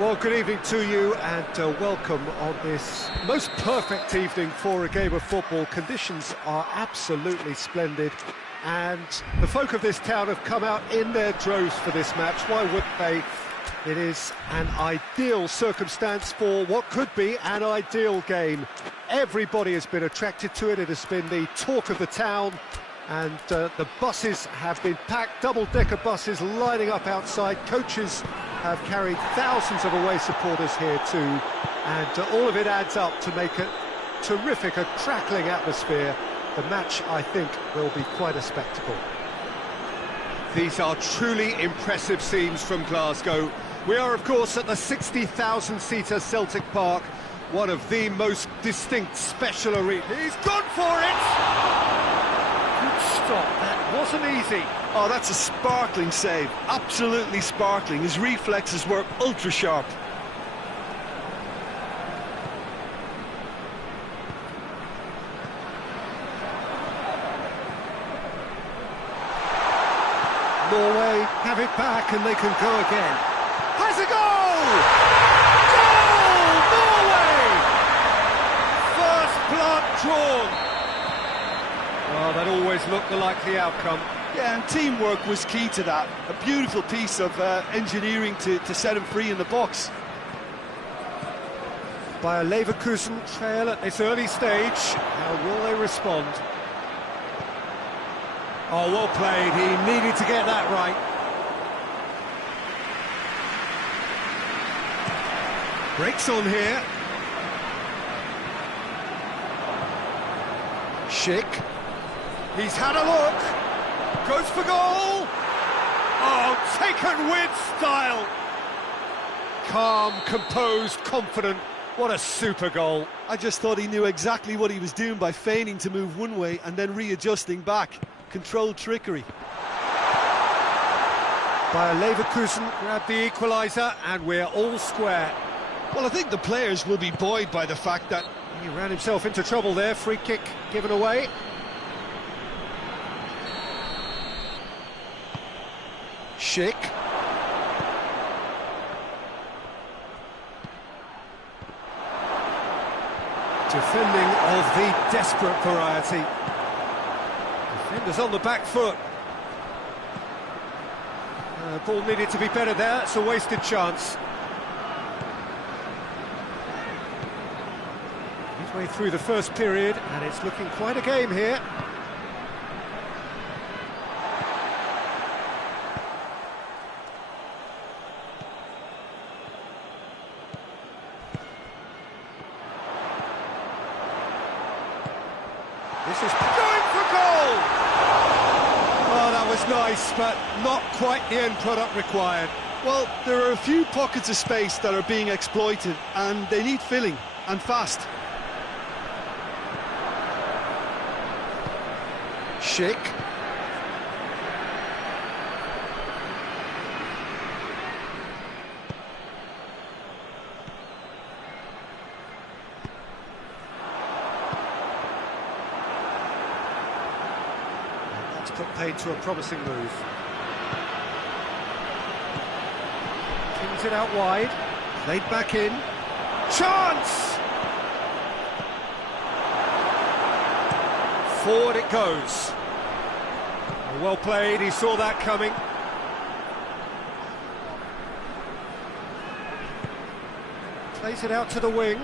Well, good evening to you and welcome on this most perfect evening for a game of football. Conditions are absolutely splendid and the folk of this town have come out in their droves for this match. Why wouldn't they? It is an ideal circumstance for what could be an ideal game. Everybody has been attracted to it. It has been the talk of the town. And the buses have been packed, double-decker buses lining up outside. Coaches have carried thousands of away supporters here too. And all of it adds up to make a terrific, a crackling atmosphere. The match, I think, will be quite a spectacle. These are truly impressive scenes from Glasgow. We are, of course, at the 60,000-seater Celtic Park, one of the most distinct special arenas. He's gone for it! Stop. That wasn't easy. Oh, that's a sparkling save. Absolutely sparkling. His reflexes were ultra sharp. Norway have it back and they can go again. Has a goal! Goal! Norway! First blood drawn. Well, that always looked the likely outcome. Yeah, and teamwork was key to that. A beautiful piece of engineering to set him free in the box. Bayer Leverkusen trail at this early stage. How will they respond? Oh, well played. He needed to get that right. Breaks on here. Schick. He's had a look. Goes for goal. Oh, taken with style. Calm, composed, confident. What a super goal. I just thought he knew exactly what he was doing by feigning to move one way and then readjusting back. Controlled trickery. Bayer Leverkusen grabbed the equaliser and we're all square. Well, I think the players will be buoyed by the fact that he ran himself into trouble there. Free kick given away. Schick. Defending of the desperate variety. Defenders on the back foot. Ball needed to be better there. It's a wasted chance. Midway through the first period, and it's looking quite a game here. This is going for goal! Oh, that was nice, but not quite the end product required. Well, there are a few pockets of space that are being exploited, and they need filling, and fast. Schick. That's put paid to a promising move. Kings it out wide. Played back in. Chance! Forward it goes. Well played, he saw that coming. Plays it out to the wing.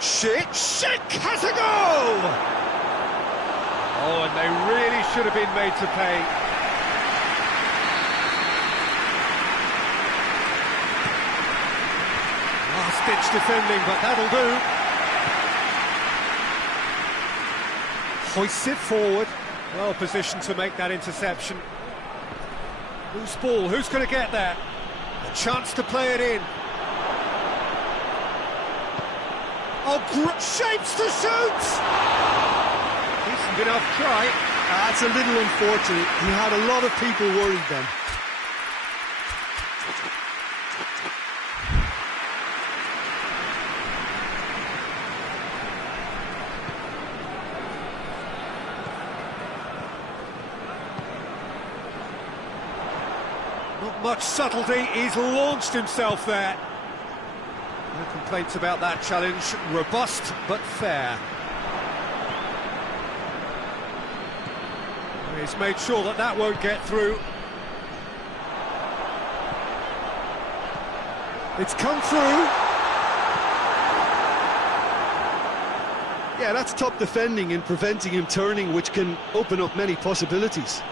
Schick has a goal! Oh, and they really should have been made to pay. Last-ditch defending, but that'll do. Hoists it forward. Well positioned to make that interception. Loose ball, who's going to get there? A chance to play it in. Oh, shapes to shoot! Decent enough try. That's a little unfortunate. He had a lot of people worried then. Not much subtlety, he's launched himself there. No complaints about that challenge, robust but fair. He's made sure that that won't get through. It's come through. Yeah, that's top defending and preventing him turning, which can open up many possibilities.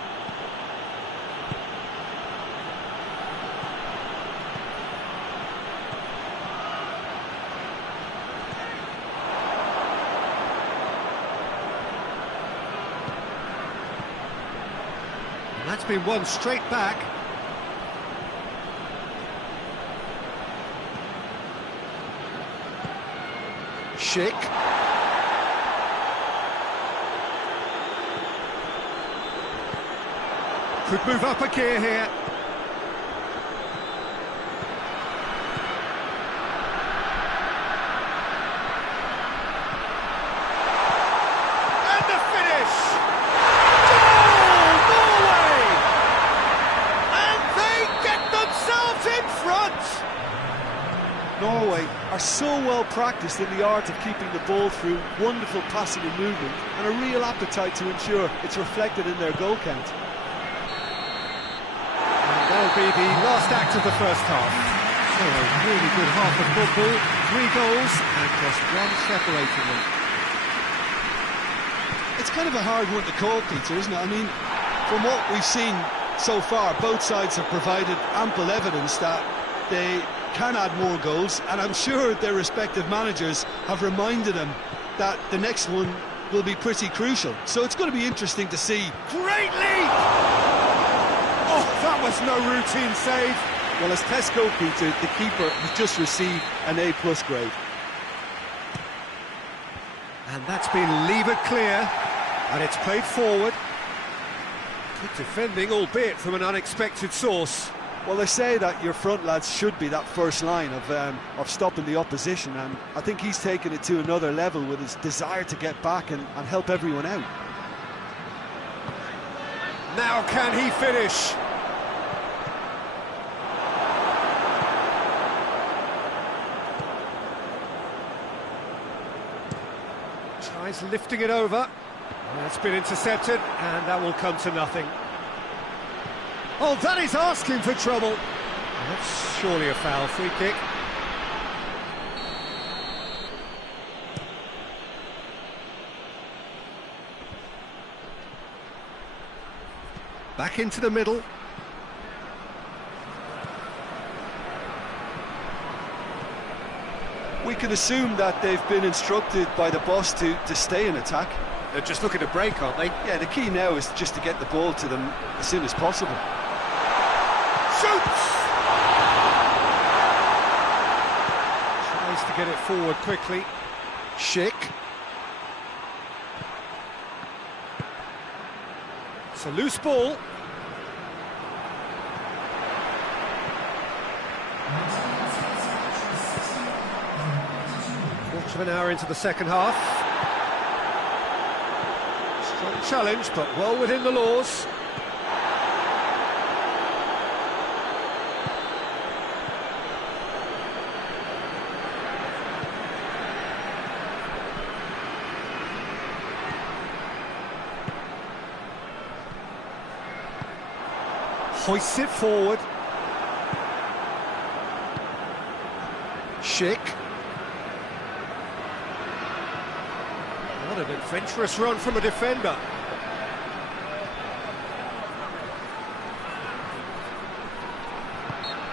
That's been won straight back. Schick. Could move up a gear here. And the finish! Norway are so well practiced in the art of keeping the ball through wonderful passing and movement, and a real appetite to ensure it's reflected in their goal count. And that'll be the last act of the first half. So a really good half of football, 3 goals and just one separating them. It's kind of a hard one to call, Peter, isn't it? I mean, from what we've seen so far, both sides have provided ample evidence that they can add more goals, and I'm sure their respective managers have reminded them that the next one will be pretty crucial. So it's going to be interesting to see. Great leap! Oh, that was no routine save. Well, as tests go, Peter, the keeper has just received an A+ grade. And that's been levered clear, and it's played forward. Good defending, albeit from an unexpected source. Well, they say that your front lads should be that first line of stopping the opposition, and I think he's taken it to another level with his desire to get back and help everyone out. Now can he finish? Tries lifting it over. That's been intercepted, and that will come to nothing. Oh, that is asking for trouble. That's surely a foul. Free kick. Back into the middle. We can assume that they've been instructed by the boss to stay in attack. They're just looking to break, aren't they? Yeah, the key now is just to get the ball to them as soon as possible. Shoots! Tries to get it forward quickly. Schick. It's a loose ball. Quarter of an hour into the second half. Strong challenge, but well within the laws. Hoists it forward. Schick. What an adventurous run from a defender.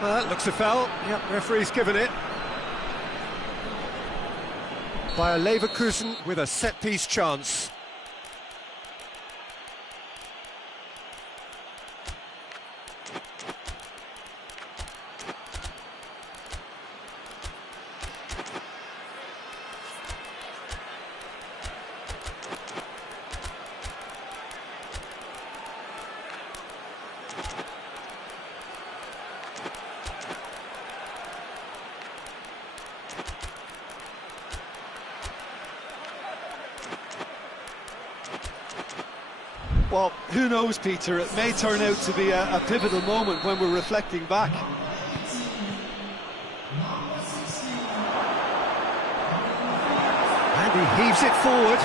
That looks a foul. Yep, referee's given it. Bayer Leverkusen with a set-piece chance. Well, who knows, Peter? It may turn out to be a pivotal moment when we're reflecting back. And he heaves it forward.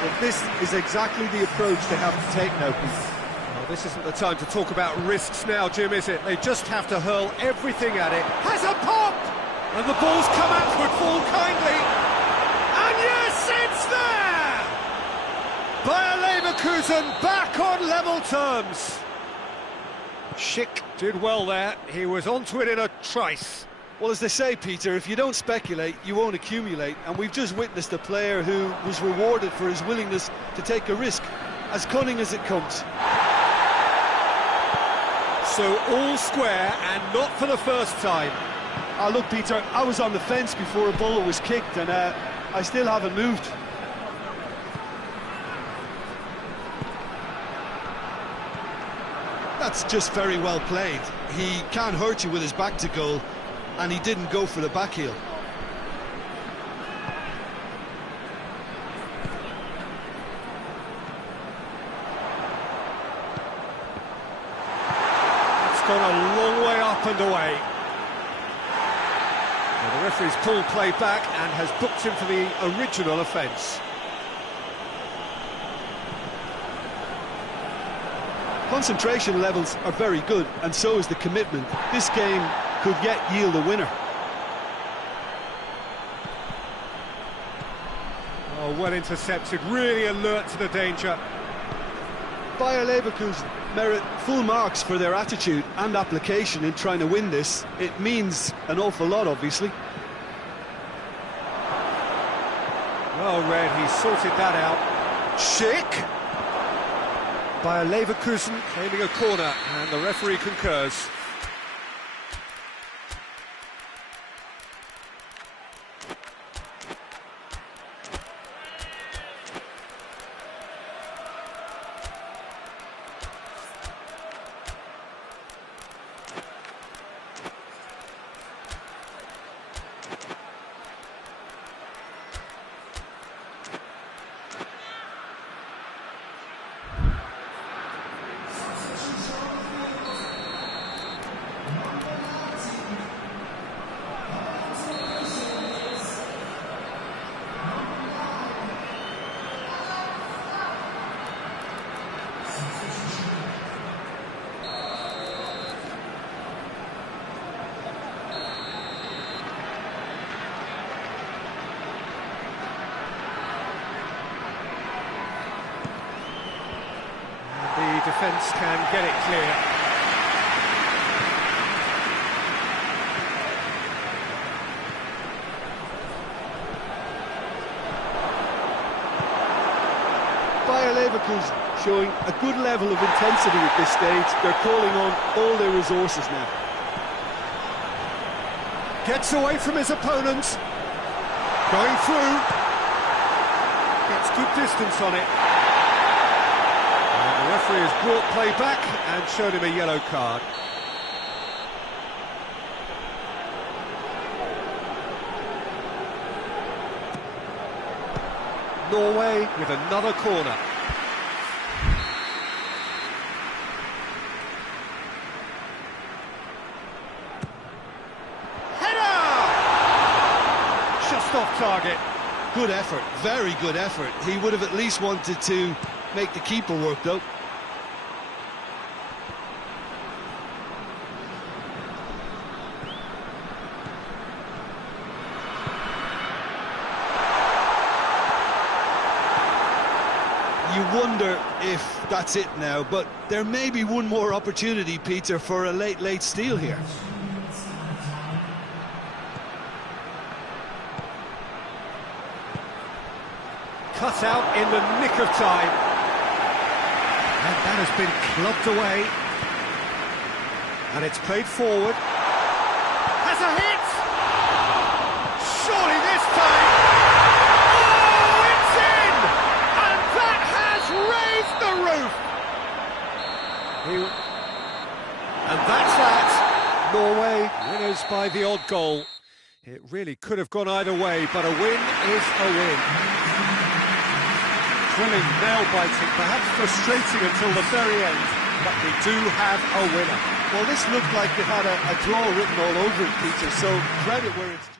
But this is exactly the approach they have to take now, Peter. Well, this isn't the time to talk about risks now, Jim, is it? They just have to hurl everything at it. Has a pop! And the ball's come outward full kindly. And yes, it's there! Bayer Leverkusen back on level terms. Schick did well there. He was onto it in a trice. Well, as they say, Peter, if you don't speculate, you won't accumulate. And we've just witnessed a player who was rewarded for his willingness to take a risk, as cunning as it comes. So all square, and not for the first time. Look, Peter, I was on the fence before a ball was kicked, and I still haven't moved. That's just very well played. He can't hurt you with his back to goal, and he didn't go for the back heel. It's gone a long way up and away. Well, the referee's pulled play back and has booked him for the original offence. Concentration levels are very good, and so is the commitment. This game could yet yield a winner. Oh, well intercepted, really alert to the danger. Bayer Leverkusen merit full marks for their attitude and application in trying to win this. It means an awful lot, obviously. Well read, he sorted that out. Schick! Bayer Leverkusen claiming a corner, and the referee concurs. The defence can get it clear. Bayer Leverkusen showing a good level of intensity at this stage. They're calling on all their resources now. Gets away from his opponent. Going through. Gets good distance on it. And the referee has brought play back and showed him a yellow card. Norway with another corner. Off target. Good effort, very good effort. He would have at least wanted to make the keeper work, though. You wonder if that's it now, but there may be one more opportunity, Peter, for a late steal here. Cut out in the nick of time. And that has been clubbed away. And it's played forward. Has a hit! Surely this time! Oh, it's in! And that has raised the roof! And that's that. Norway winners by the odd goal. It really could have gone either way, but a win is a win. Thrilling, nail-biting, perhaps frustrating until the very end, but we do have a winner. Well, this looked like it had a draw written all over it, Peter, so credit where it's due.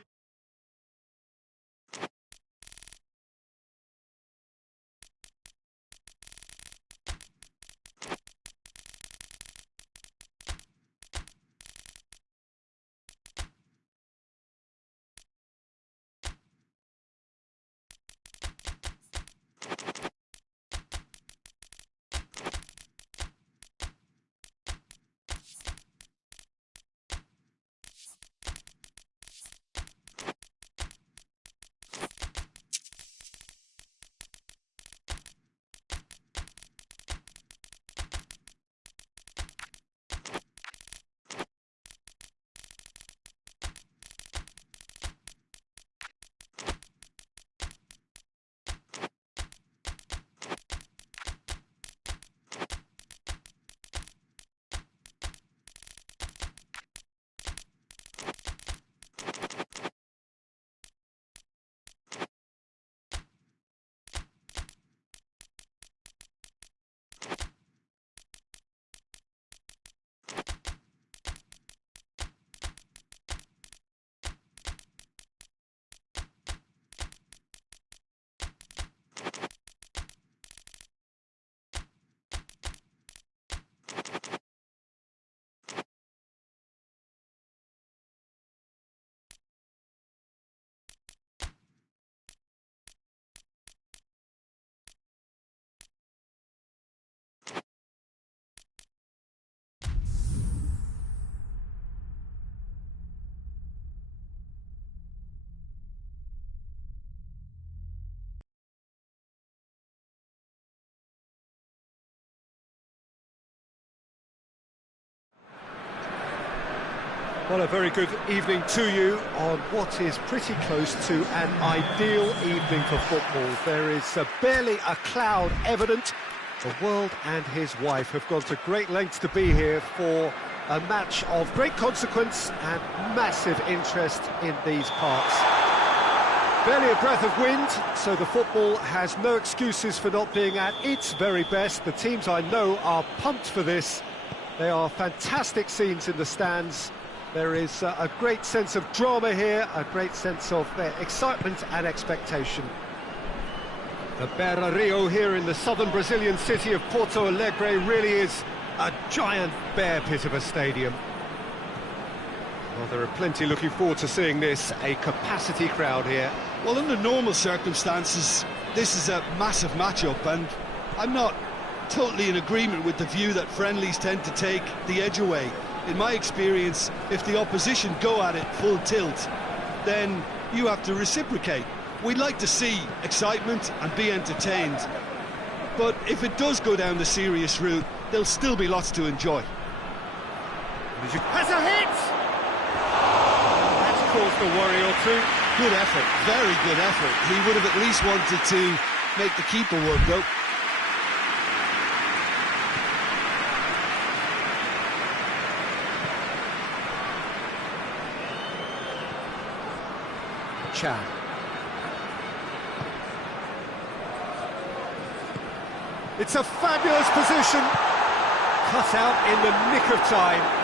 Well, a very good evening to you on what is pretty close to an ideal evening for football. There is barely a cloud evident. The world and his wife have gone to great lengths to be here for a match of great consequence and massive interest in these parts. Barely a breath of wind, so the football has no excuses for not being at its very best. The teams I know are pumped for this. They are fantastic scenes in the stands. There is a great sense of drama here, a great sense of excitement and expectation. The Beira Rio here in the southern Brazilian city of Porto Alegre really is a giant bear pit of a stadium. Well, there are plenty looking forward to seeing this, a capacity crowd here. Well, under normal circumstances, this is a massive matchup, and I'm not totally in agreement with the view that friendlies tend to take the edge away. In my experience, if the opposition go at it full tilt, then you have to reciprocate. We'd like to see excitement and be entertained, but if it does go down the serious route, there'll still be lots to enjoy. Has a hit! That's caused a worry or two. Good effort, very good effort. He would have at least wanted to make the keeper work, though. Chan. It's a fabulous position. Cut out in the nick of time.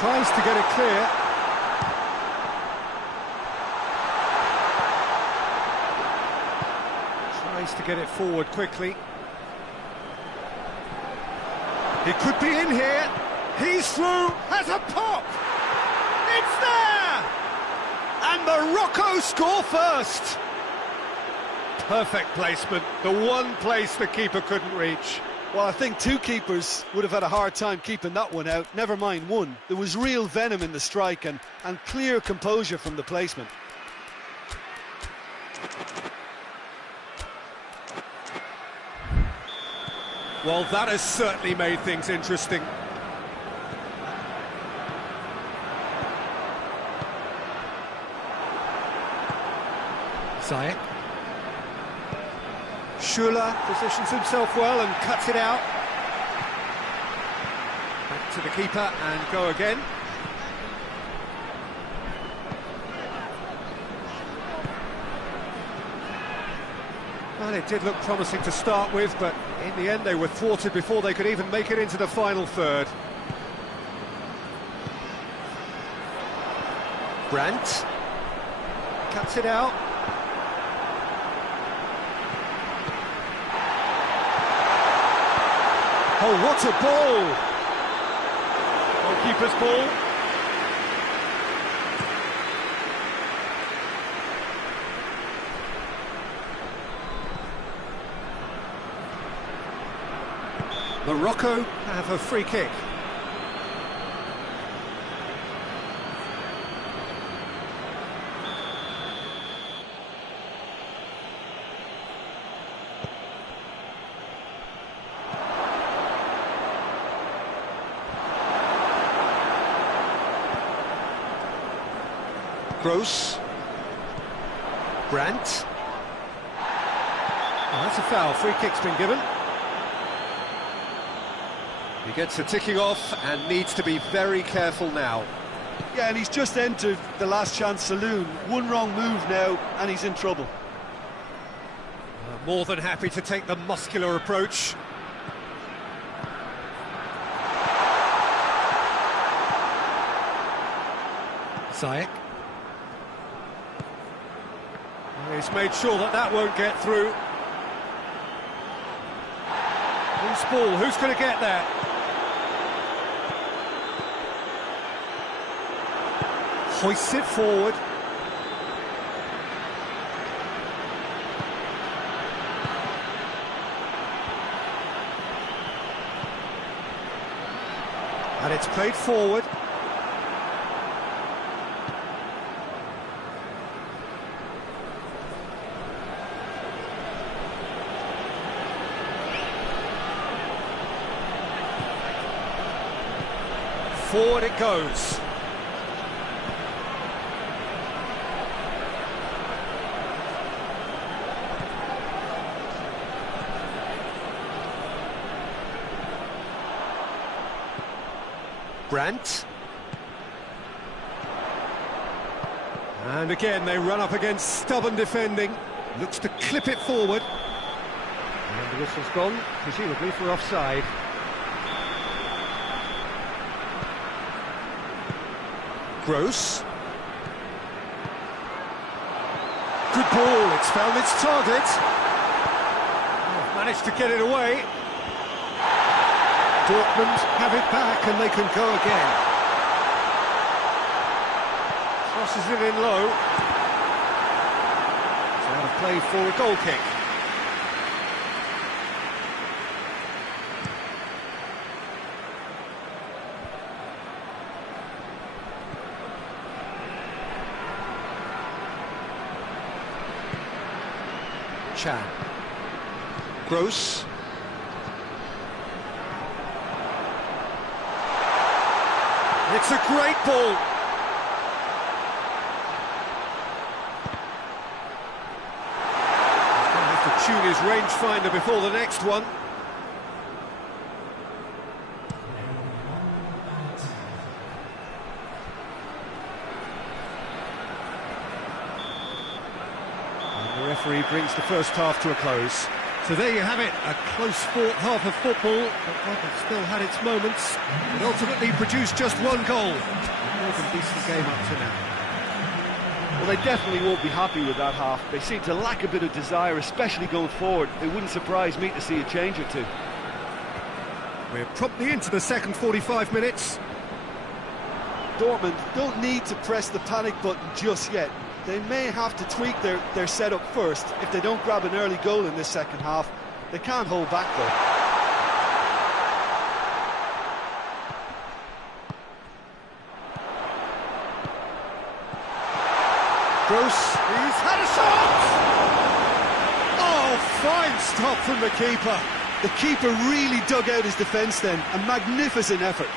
Tries to get it clear. Tries to get it forward quickly. He could be in here. He's through. Has a pop. It's there! And Morocco score first. Perfect placement. The one place the keeper couldn't reach. Well, I think two keepers would have had a hard time keeping that one out, never mind one. There was real venom in the strike and clear composure from the placement. Well, that has certainly made things interesting. Zayek. Schuller positions himself well and cuts it out. Back to the keeper and go again. Well, it did look promising to start with, but in the end they were thwarted before they could even make it into the final third. Brandt cuts it out. Oh, what a ball! Goalkeeper's ball. Morocco have a free kick. Gross. Brandt. Oh, that's a foul. Free kick's been given. He gets a ticking off and needs to be very careful now. Yeah, and he's just entered the last chance saloon. One wrong move now and he's in trouble. More than happy to take the muscular approach. Zayek. He's made sure that that won't get through. Loose ball, who's going to get that? Hoists it forward. And it's played forward. Forward it goes. Brandt. And again they run up against stubborn defending. Looks to clip it forward. And the whistle's gone, presumably for offside. Gross. Good ball, it's found its target. Oh, managed to get it away. Dortmund have it back and they can go again. Crosses it in low. It's out of play for a goal kick. Chan. Gross. It's a great ball. He's going to have to tune his rangefinder before the next one. The referee brings the first half to a close. So there you have it, a close-fought half of football, but one that still had its moments. It ultimately produced just one goal. More than decent game up to now. Well, they definitely won't be happy with that half. They seem to lack a bit of desire, especially going forward. It wouldn't surprise me to see a change or two. We're promptly into the second 45 minutes. Dortmund don't need to press the panic button just yet. They may have to tweak their setup first. If they don't grab an early goal in this second half, they can't hold back though. Gross, he's had a shot! Oh, fine stop from the keeper. The keeper really dug out his defence then. A magnificent effort.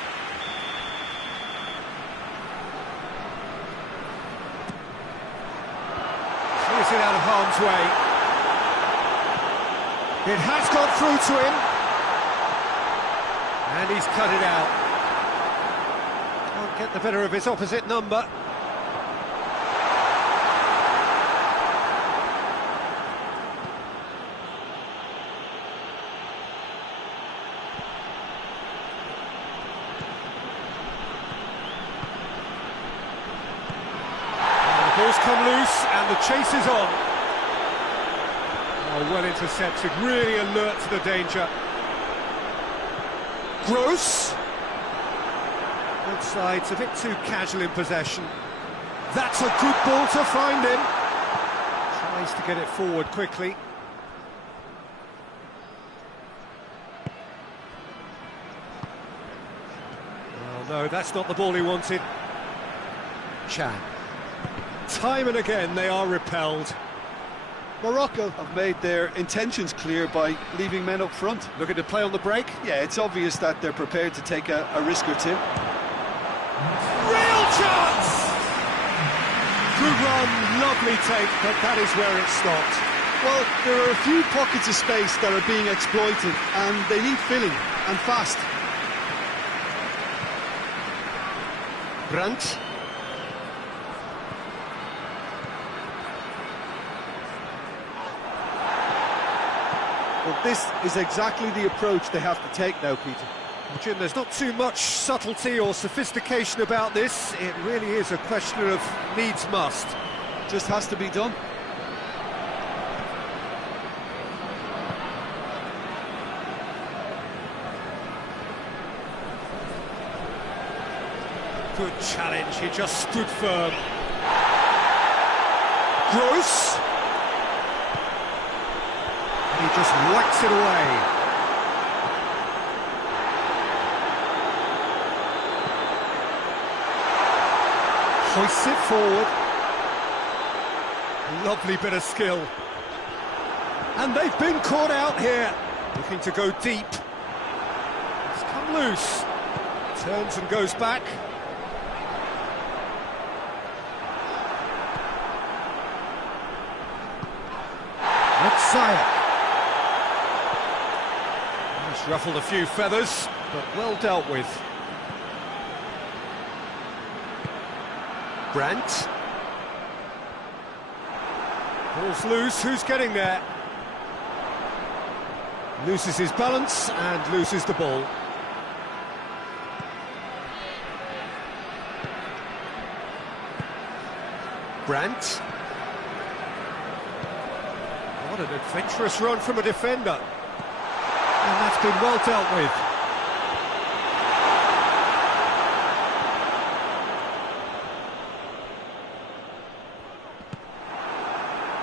It out of harm's way. It has got through to him. And he's cut it out. Can't get the better of his opposite number. Ball's come loose and the chase is on. Oh, well intercepted, really alert to the danger. Gross. Both sides a bit too casual in possession. That's a good ball to find him. Tries to get it forward quickly. Oh no, that's not the ball he wanted. Chan. Time and again they are repelled. Morocco have made their intentions clear by leaving men up front. Looking to play on the break. Yeah, it's obvious that they're prepared to take a risk or two. Real chance! Good run, lovely take, but that is where it stopped. Well, there are a few pockets of space that are being exploited and they need filling, and fast. Brandt. Well, this is exactly the approach they have to take now, Peter. Well, Jim, there's not too much subtlety or sophistication about this. It really is a question of needs must. Just has to be done. Good challenge, he just stood firm. Gross. He just whacks it away. Hoists it forward. Lovely bit of skill. And they've been caught out here. Looking to go deep. It's come loose. Turns and goes back. That's Ziyech. Just ruffled a few feathers, but well dealt with. Brandt. Ball's loose, who's getting there? Loses his balance and loses the ball. Brandt. What an adventurous run from a defender. And that's been well dealt with.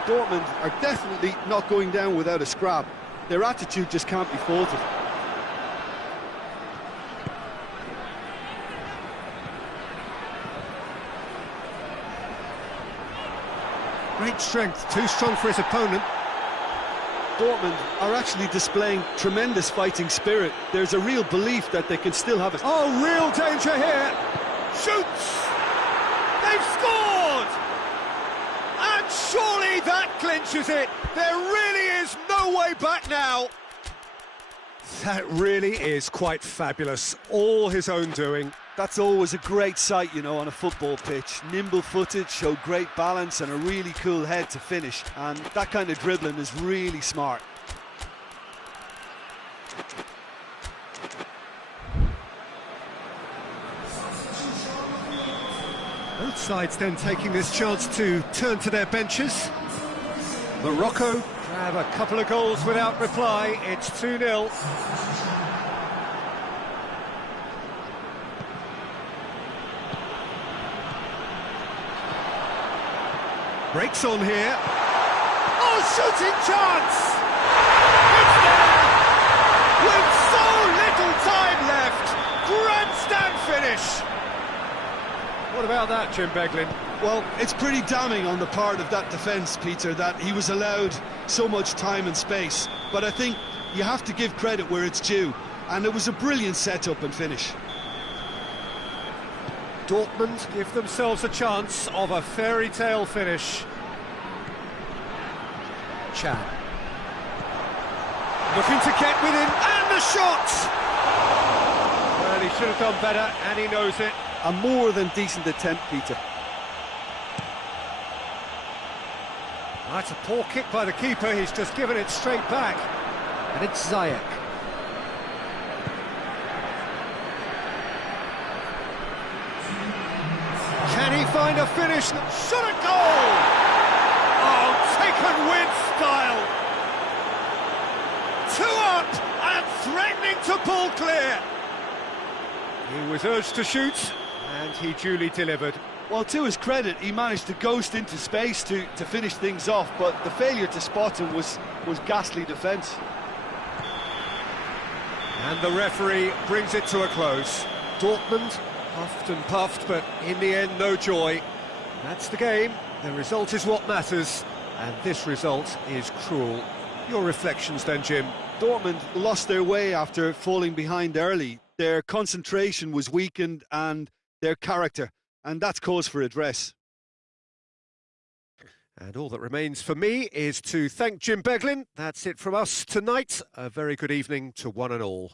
Dortmund are definitely not going down without a scrap. Their attitude just can't be faulted. Great strength, too strong for his opponent. Dortmund are actually displaying tremendous fighting spirit. There's a real belief that they can still have it. Oh, real danger here. Shoots! They've scored! And surely that clinches it. There really is no way back now. That really is quite fabulous. All his own doing. That's always a great sight, you know, on a football pitch. Nimble-footed, showed great balance and a really cool head to finish. And that kind of dribbling is really smart. Both sides then taking this chance to turn to their benches. Morocco grab a couple of goals without reply. It's 2-0. Breaks on here. Oh, shooting chance! It's there! With so little time left! Grandstand finish! What about that, Jim Beglin? Well, it's pretty damning on the part of that defence, Peter, that he was allowed so much time and space. But I think you have to give credit where it's due. And it was a brilliant set-up and finish. Dortmund give themselves a chance of a fairy tale finish. Chan. Looking to get within, and the shot! Well, he should have done better, and he knows it. A more than decent attempt, Peter. That's a poor kick by the keeper, he's just given it straight back. And it's Ziyech. Can he find a finish? Shot a goal! Oh, taken with style! 2 up and threatening to pull clear. He was urged to shoot, and he duly delivered. Well, to his credit, he managed to ghost into space to finish things off, but the failure to spot him was ghastly defence. And the referee brings it to a close. Dortmund puffed and puffed, but in the end, no joy. That's the game. The result is what matters, and this result is cruel. Your reflections then, Jim? Dortmund lost their way after falling behind early. Their concentration was weakened and their character, and that's cause for address. And all that remains for me is to thank Jim Beglin. That's it from us tonight. A very good evening to one and all.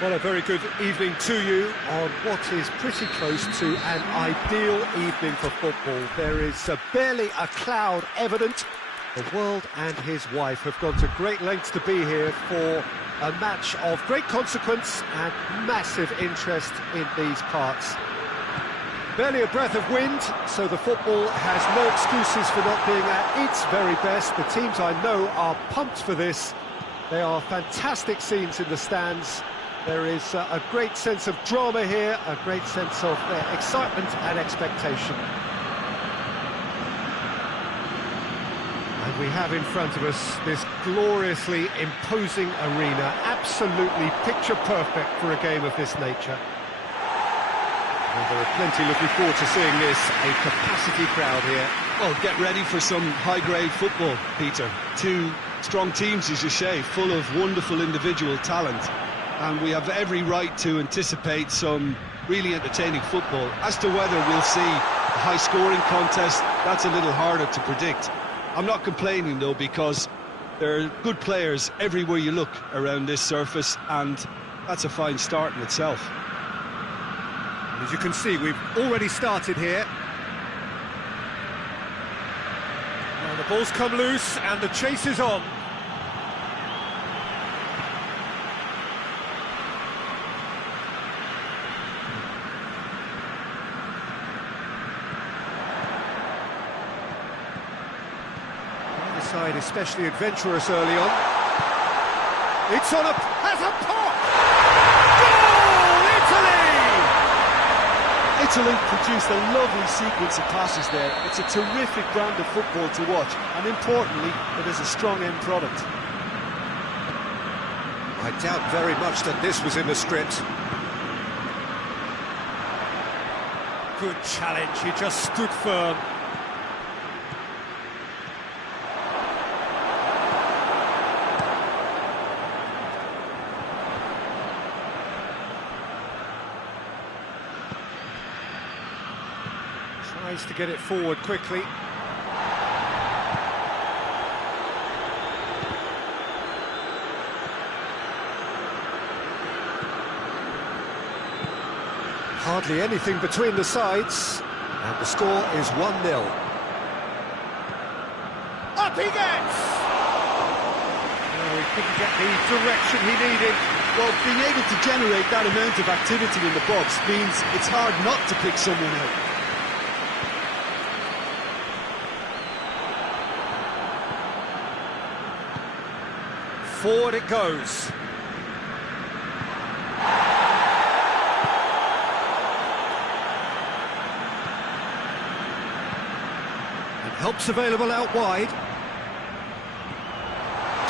Well, a very good evening to you on what is pretty close to an ideal evening for football. There is barely a cloud evident. The world and his wife have gone to great lengths to be here for a match of great consequence and massive interest in these parts. Barely a breath of wind, so the football has no excuses for not being at its very best. The teams I know are pumped for this. They are fantastic scenes in the stands. There is a great sense of drama here, a great sense of excitement and expectation. And we have in front of us this gloriously imposing arena, absolutely picture perfect for a game of this nature. Well, there are plenty looking forward to seeing this, a capacity crowd here. Well, get ready for some high-grade football, Peter. Two strong teams, as you say, full of wonderful individual talent. And we have every right to anticipate some really entertaining football. As to whether we'll see a high-scoring contest, that's a little harder to predict. I'm not complaining, though, because there are good players everywhere you look around this surface, and that's a fine start in itself. As you can see, we've already started here. Well, the ball's come loose and the chase is on. Neither side especially adventurous early on. It's on has a pop! Italy produced a lovely sequence of passes there. It's a terrific brand of football to watch, and importantly, it is a strong end product. I doubt very much that this was in the script. Good challenge, he just stood firm. Tries to get it forward quickly. Hardly anything between the sides, and the score is 1-0. Up he gets! Oh, he couldn't get the direction he needed. Well, being able to generate that amount of activity in the box means it's hard not to pick someone out. Forward it goes. And help's available out wide.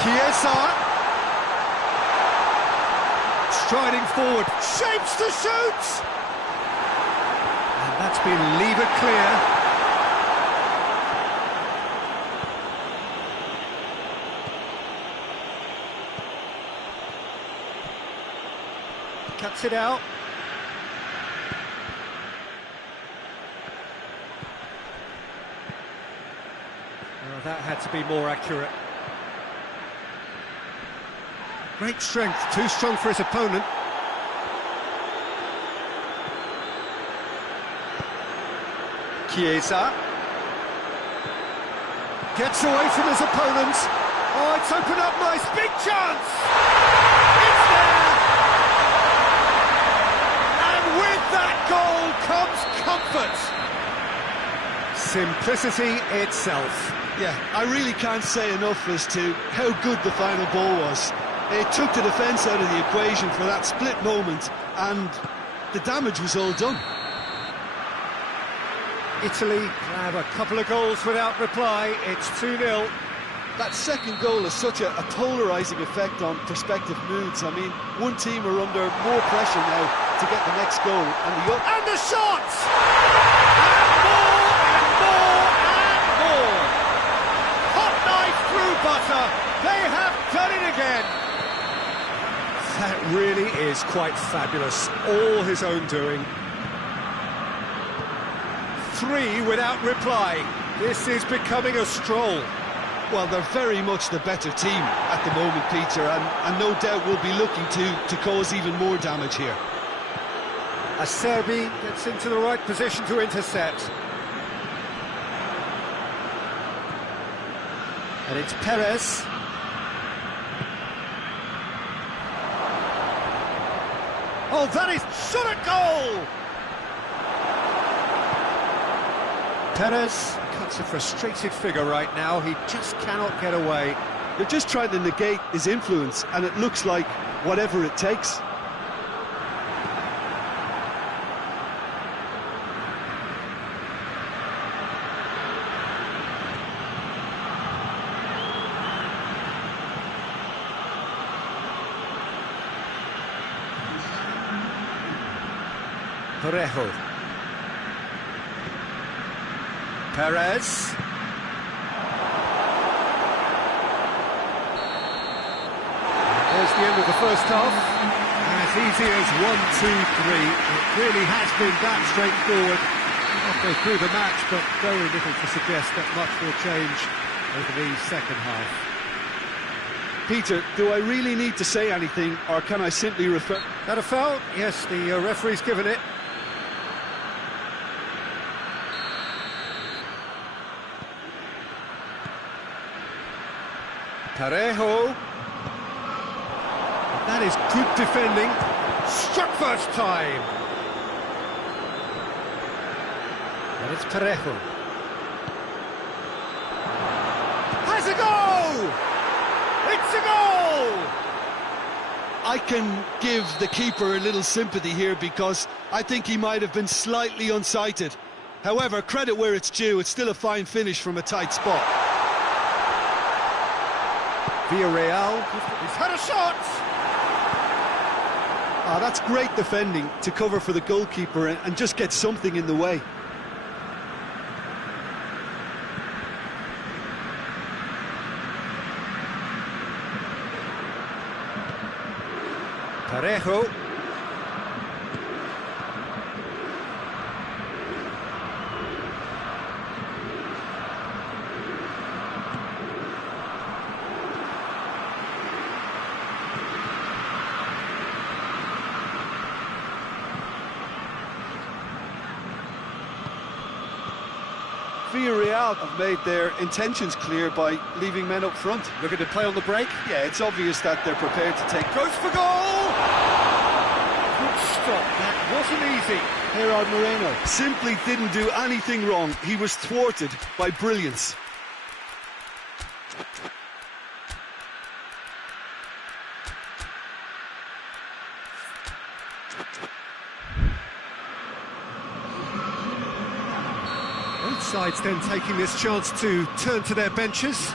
Chiesa. Striding forward. Shapes to shoot! And that's been levered clear. Cuts it out. Well, that had to be more accurate. Great strength, too strong for his opponent. Chiesa. Gets away from his opponent. Oh, it's opened up nice, big chance! It's there! With that goal comes comfort. Simplicity itself. Yeah, I really can't say enough as to how good the final ball was. It took the defence out of the equation for that split moment, and the damage was all done. Italy grab a couple of goals without reply. It's 2-0. That second goal has such a polarising effect on prospective moods. I mean, one team are under more pressure now to get the next goal, and the shots! And more, and more, and more! Hot knife through butter! They have done it again! That really is quite fabulous. All his own doing. 3 without reply. This is becoming a stroll. Well, they're very much the better team at the moment, Peter, and no doubt will be looking to cause even more damage here. Acerbi gets into the right position to intercept. And it's Perez. Oh, that is shot at goal! Perez cuts a frustrated figure right now. He just cannot get away. They're just trying to negate his influence, and it looks like whatever it takes. Parejo. Perez. There's the end of the first half. As easy as 1, 2, 3. It really has been that straightforward. Halfway through the match, but very little to suggest that much will change over the second half. Peter, do I really need to say anything, or can I simply refer... That a foul? Yes, the referee's given it. Parejo. That is good defending. Struck first time. And it's Parejo. Has a goal! It's a goal! I can give the keeper a little sympathy here because I think he might have been slightly unsighted. However, credit where it's due, it's still a fine finish from a tight spot. Villarreal, he's had a shot! Ah, that's great defending to cover for the goalkeeper and just get something in the way. Parejo. Villarreal have made their intentions clear by leaving men up front. Looking to play on the break. Yeah, it's obvious that they're prepared to take... Goes for goal! Good stop, that wasn't easy. Gerard Moreno simply didn't do anything wrong. He was thwarted by brilliance. Both sides then taking this chance to turn to their benches.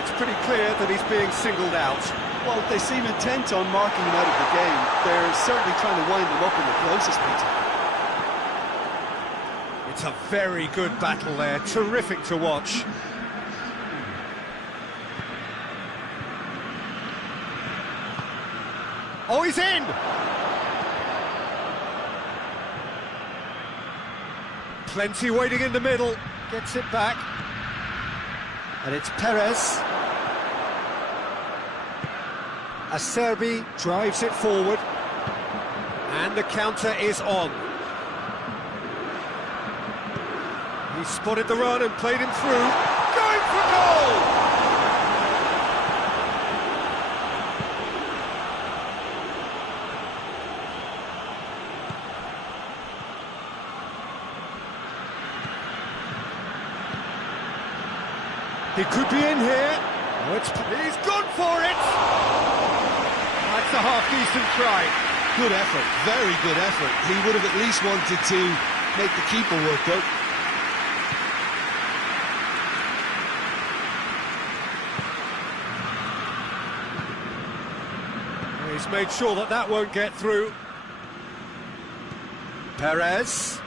It's pretty clear that he's being singled out. Well, they seem intent on marking him out of the game. They're certainly trying to wind him up in the closest, Peter. It's a very good battle there, terrific to watch. Oh, he's in! Plenty waiting in the middle, gets it back. And it's Perez. Acerbi drives it forward. And the counter is on. He spotted the run and played him through. Going for goal! He could be in here. Oh, he's gone for it! That's a half-decent try. Good effort, very good effort. He would have at least wanted to make the keeper work out. He's made sure that that won't get through. Perez.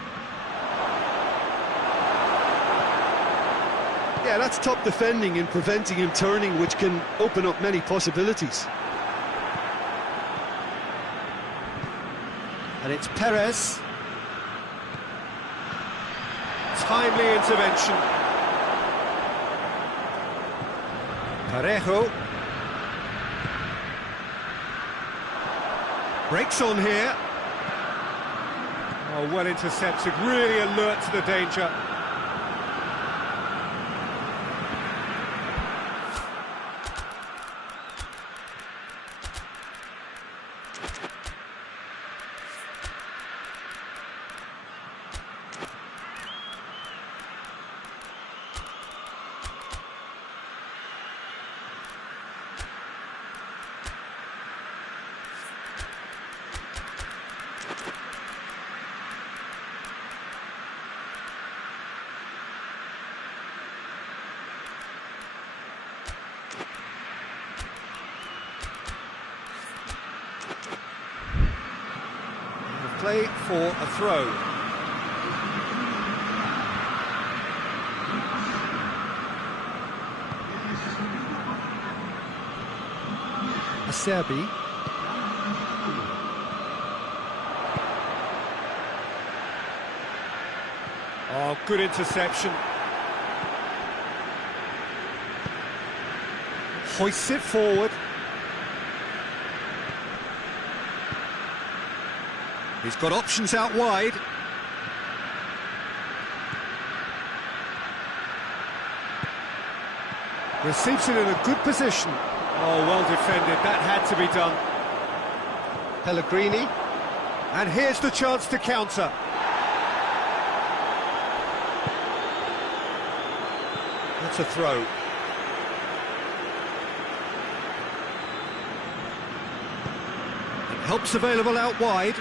Yeah, that's top defending and preventing him turning, which can open up many possibilities. And it's Perez. Timely intervention. Parejo. Breaks on here. Oh, well intercepted, really alert to the danger. Play for a throw. Acerbi. Oh, good interception. Hoists it forward. He's got options out wide. Receives it in a good position. Oh, well defended. That had to be done. Pellegrini. And here's the chance to counter. That's a throw. Help's available out wide.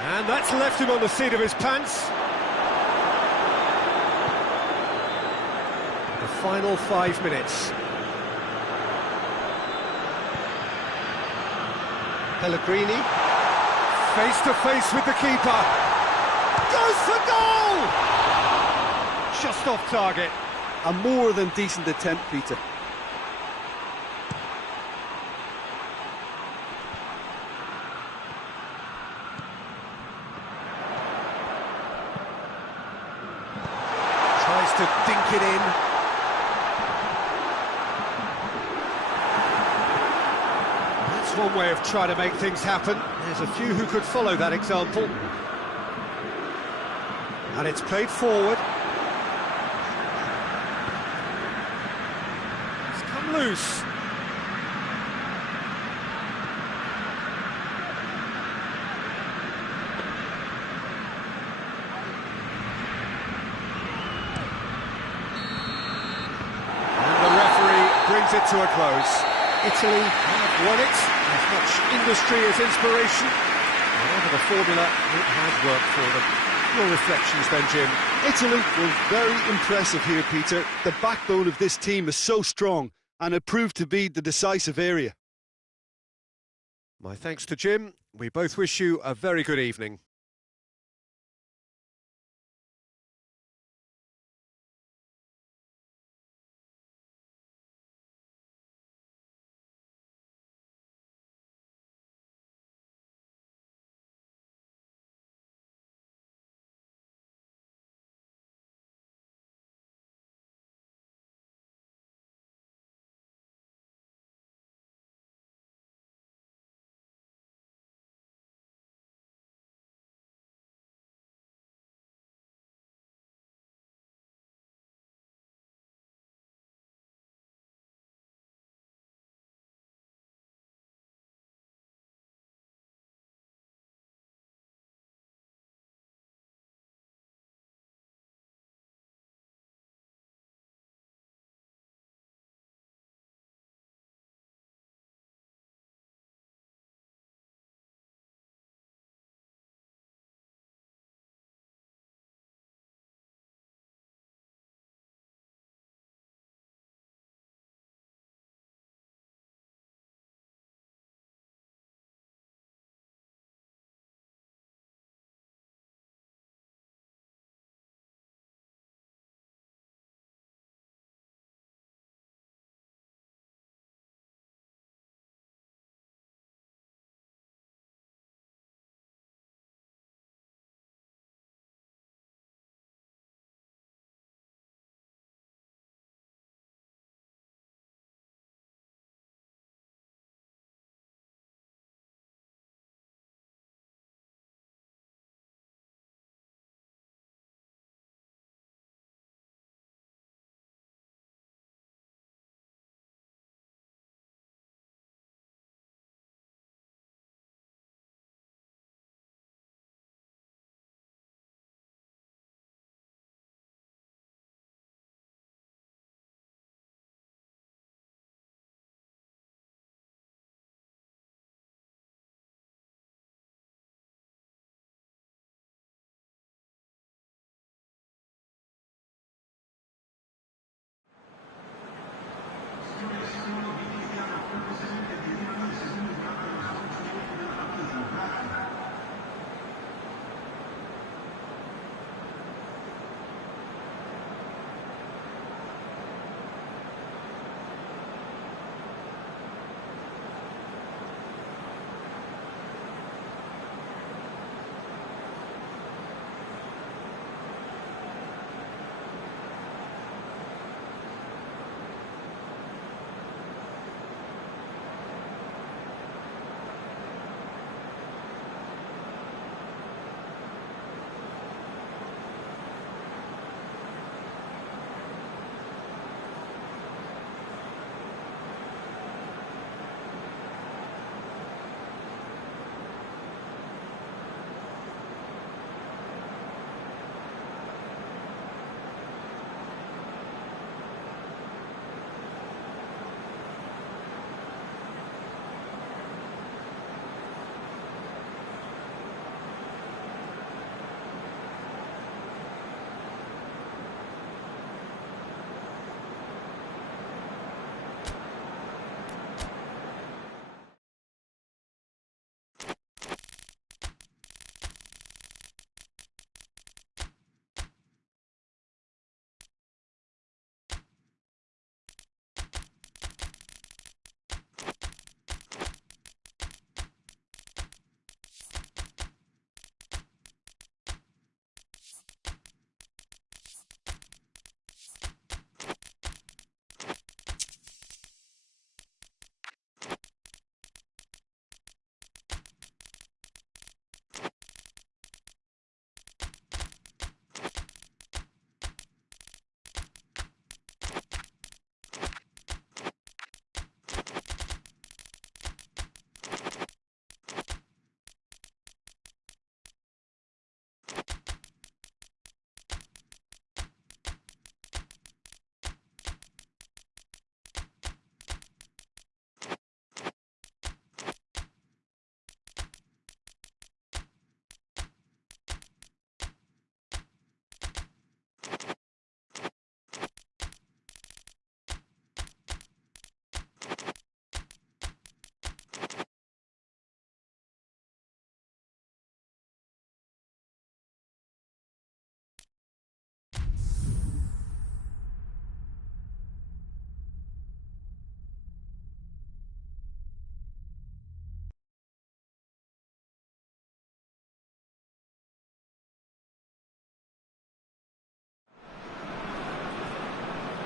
And that's left him on the seat of his pants. The final 5 minutes. Pellegrini, face to face with the keeper. Goes for goal! Just off target. A more than decent attempt, Peter. To dink it in. That's one way of trying to make things happen. There's a few who could follow that example. And it's played forward. It's come loose. Brings it to a close. Italy have won it, as much industry as inspiration. Whatever the formula, it has worked for them. Your reflections then, Jim? Italy were very impressive here, Peter. The backbone of this team is so strong, and it proved to be the decisive area. My thanks to Jim. We both wish you a very good evening.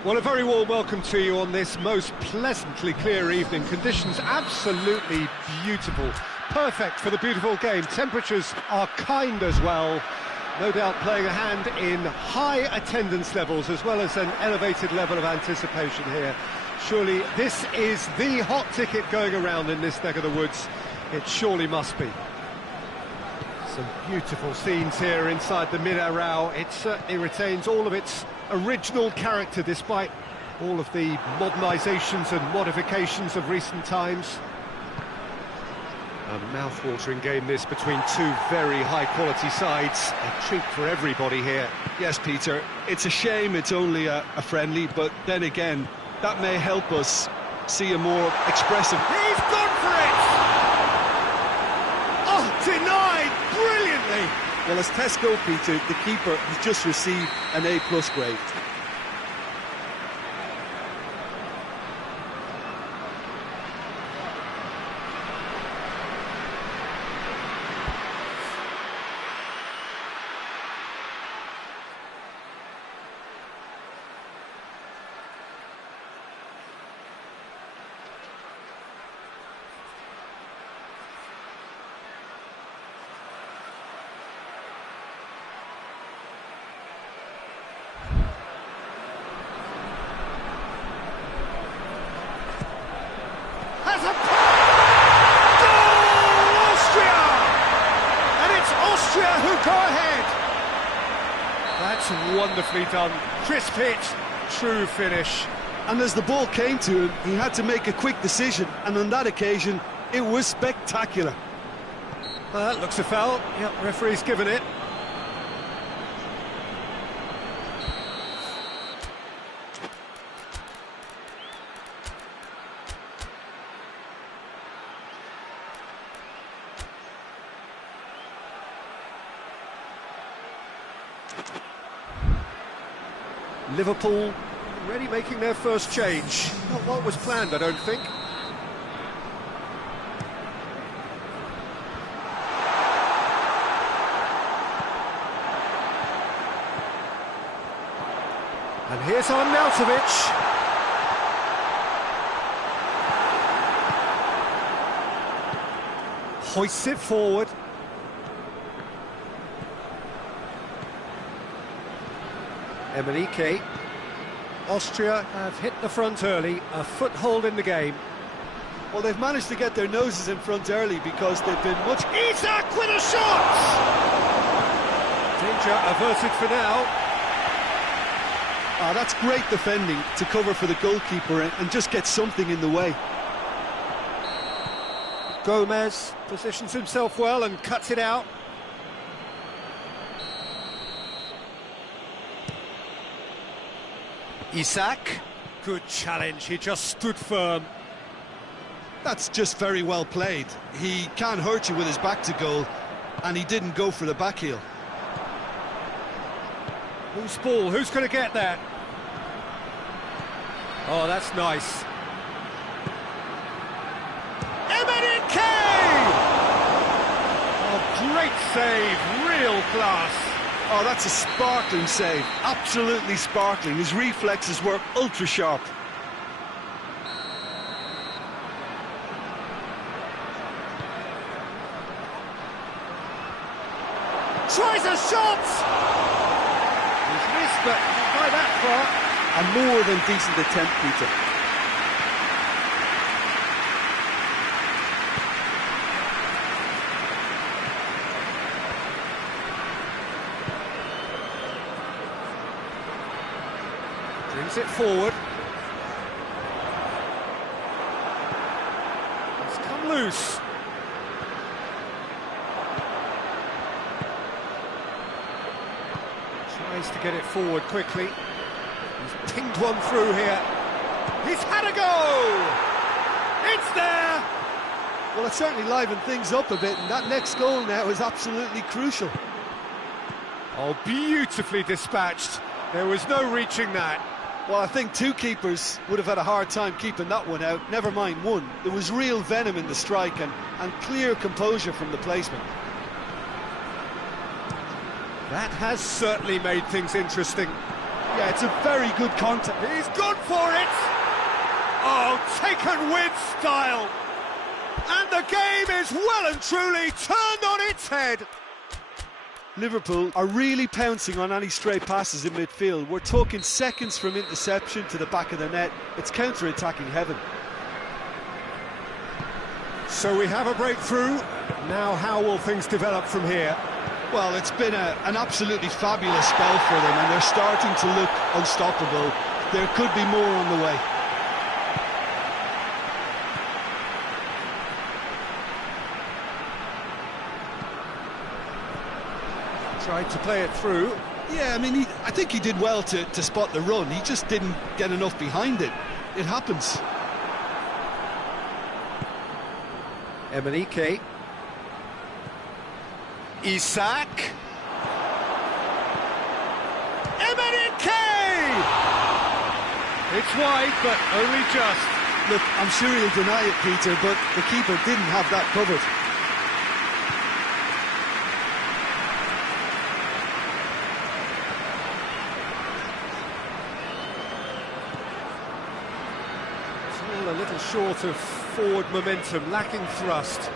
Well, a very warm welcome to you on this most pleasantly clear evening. Conditions absolutely beautiful. Perfect for the beautiful game. Temperatures are kind as well. No doubt playing a hand in high attendance levels as well as an elevated level of anticipation here. Surely this is the hot ticket going around in this neck of the woods. It surely must be. Some beautiful scenes here inside the mid-Arao. It certainly retains all of its original character despite all of the modernisations and modifications of recent times. A mouth-watering game this between two very high-quality sides. A treat for everybody here. Yes, Peter, it's a shame it's only a friendly, but then again, that may help us see a more expressive... He's gone for it! Oh, denied brilliantly! Well, as tests go, Peter, the keeper has just received an A+ grade. Wonderfully done, crisp hit, true finish. And as the ball came to him, he had to make a quick decision, and on that occasion, it was spectacular. That looks a foul. Yep, referee's given it. Liverpool already making their first change. Not what was planned, I don't think. And here's Arnautovic. Hoists it forward. Emenike. Austria have hit the front early, a foothold in the game. Well, they've managed to get their noses in front early because they've been much... Isak with a shot! Danger averted for now. Ah, that's great defending to cover for the goalkeeper and just get something in the way. Gomez positions himself well and cuts it out. Isak, good challenge, he just stood firm. That's just very well played. He can't hurt you with his back to goal, and he didn't go for the back heel. Whose ball, who's going to get that? Oh, that's nice. Emenike! Oh, great save, real class. Oh, that's a sparkling save, absolutely sparkling. His reflexes were ultra sharp. Tries a shot! He's missed, but not by that far. A more than decent attempt, Peter. Brings it forward. It's come loose. Tries to get it forward quickly. He's pinged one through here. He's had a go! It's there! Well, it certainly livened things up a bit, and that next goal now is absolutely crucial. Oh, beautifully dispatched. There was no reaching that. Well, I think two keepers would have had a hard time keeping that one out, never mind one. There was real venom in the strike and clear composure from the placement. That has certainly made things interesting. Yeah, it's a very good contact. He's gone for it! Oh, taken with style! And the game is well and truly turned on its head! Liverpool are really pouncing on any stray passes in midfield. We're talking seconds from interception to the back of the net. It's counter-attacking heaven. So we have a breakthrough. Now how will things develop from here? Well, it's been an absolutely fabulous spell for them, and they're starting to look unstoppable. There could be more on the way. Tried to play it through. Yeah, I mean, I think he did well to spot the run. He just didn't get enough behind it. It happens. Emenike. Isak. Emenike! It's wide, but only just. Look, I'm sure he'll deny it, Peter, but the keeper didn't have that covered. A little short of forward momentum, lacking thrust.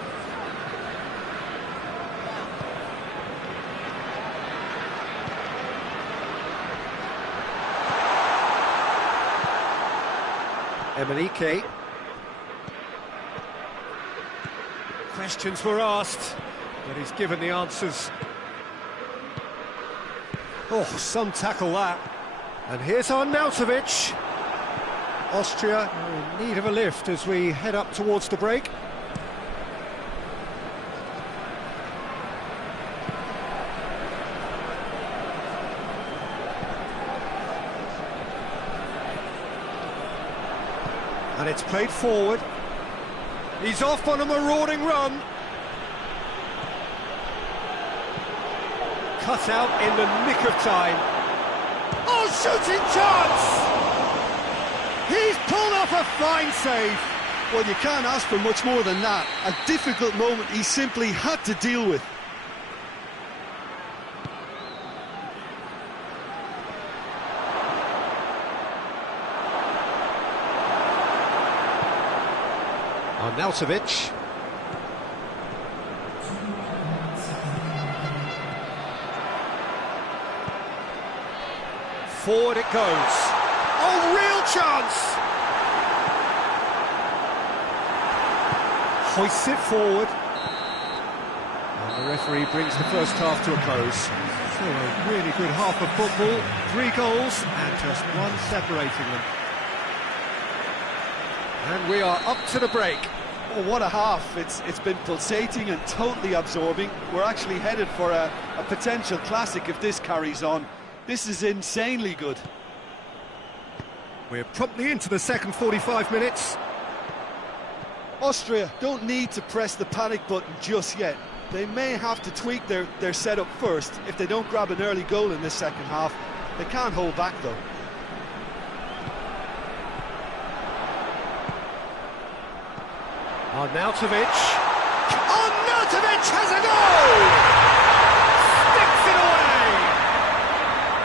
Emenike. Questions were asked, but he's given the answers. Oh, some tackle that. And here's Arnautovic. Austria are in need of a lift as we head up towards the break. And it's played forward. He's off on a marauding run. Cut out in the nick of time. Oh, shooting chance! He's pulled off a fine save. Well, you can't ask for much more than that. A difficult moment he simply had to deal with. Arnautovic. Forward it goes. Oh, real chance! Hoists it forward. And the referee brings the first half to a close. So a really good half of football. 3 goals and just one separating them. And we are up to the break. Oh, what a half. It's been pulsating and totally absorbing. We're actually headed for a potential classic if this carries on. This is insanely good. We're promptly into the second 45 minutes. Austria don't need to press the panic button just yet. They may have to tweak their setup first if they don't grab an early goal in this second half. They can't hold back though. Arnautovic. Arnautovic has a goal! Sticks it away!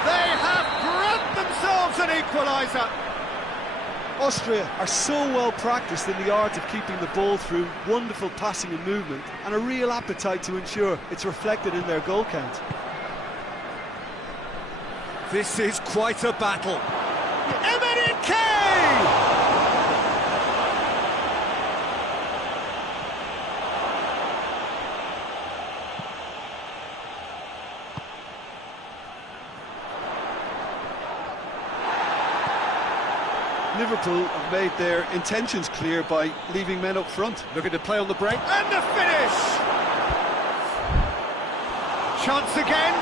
They have grabbed themselves an equaliser. Austria are so well practiced in the art of keeping the ball through wonderful passing and movement, and a real appetite to ensure it's reflected in their goal count. This is quite a battle. Emenike! Liverpool have made their intentions clear by leaving men up front. Looking to play on the break, and the finish! Chance again?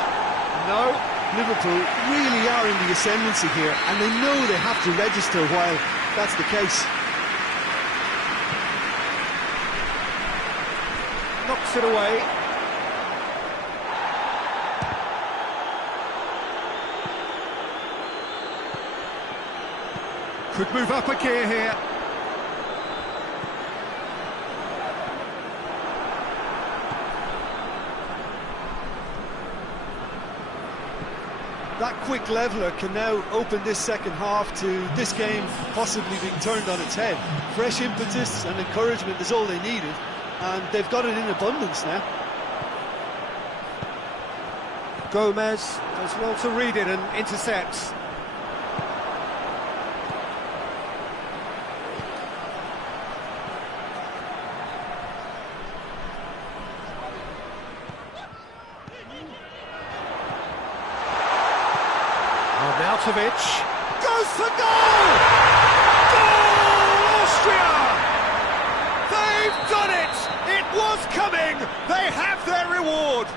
No. Liverpool really are in the ascendancy here, and they know they have to register while that's the case. Knocks it away. Could move up a gear here. That quick leveller can now open this second half to this game possibly being turned on its head. Fresh impetus and encouragement is all they needed, and they've got it in abundance now. Gomez does well to read it and intercepts. Arnautovic goes for goal! Goal, Austria! They've done it! It was coming! They have their reward!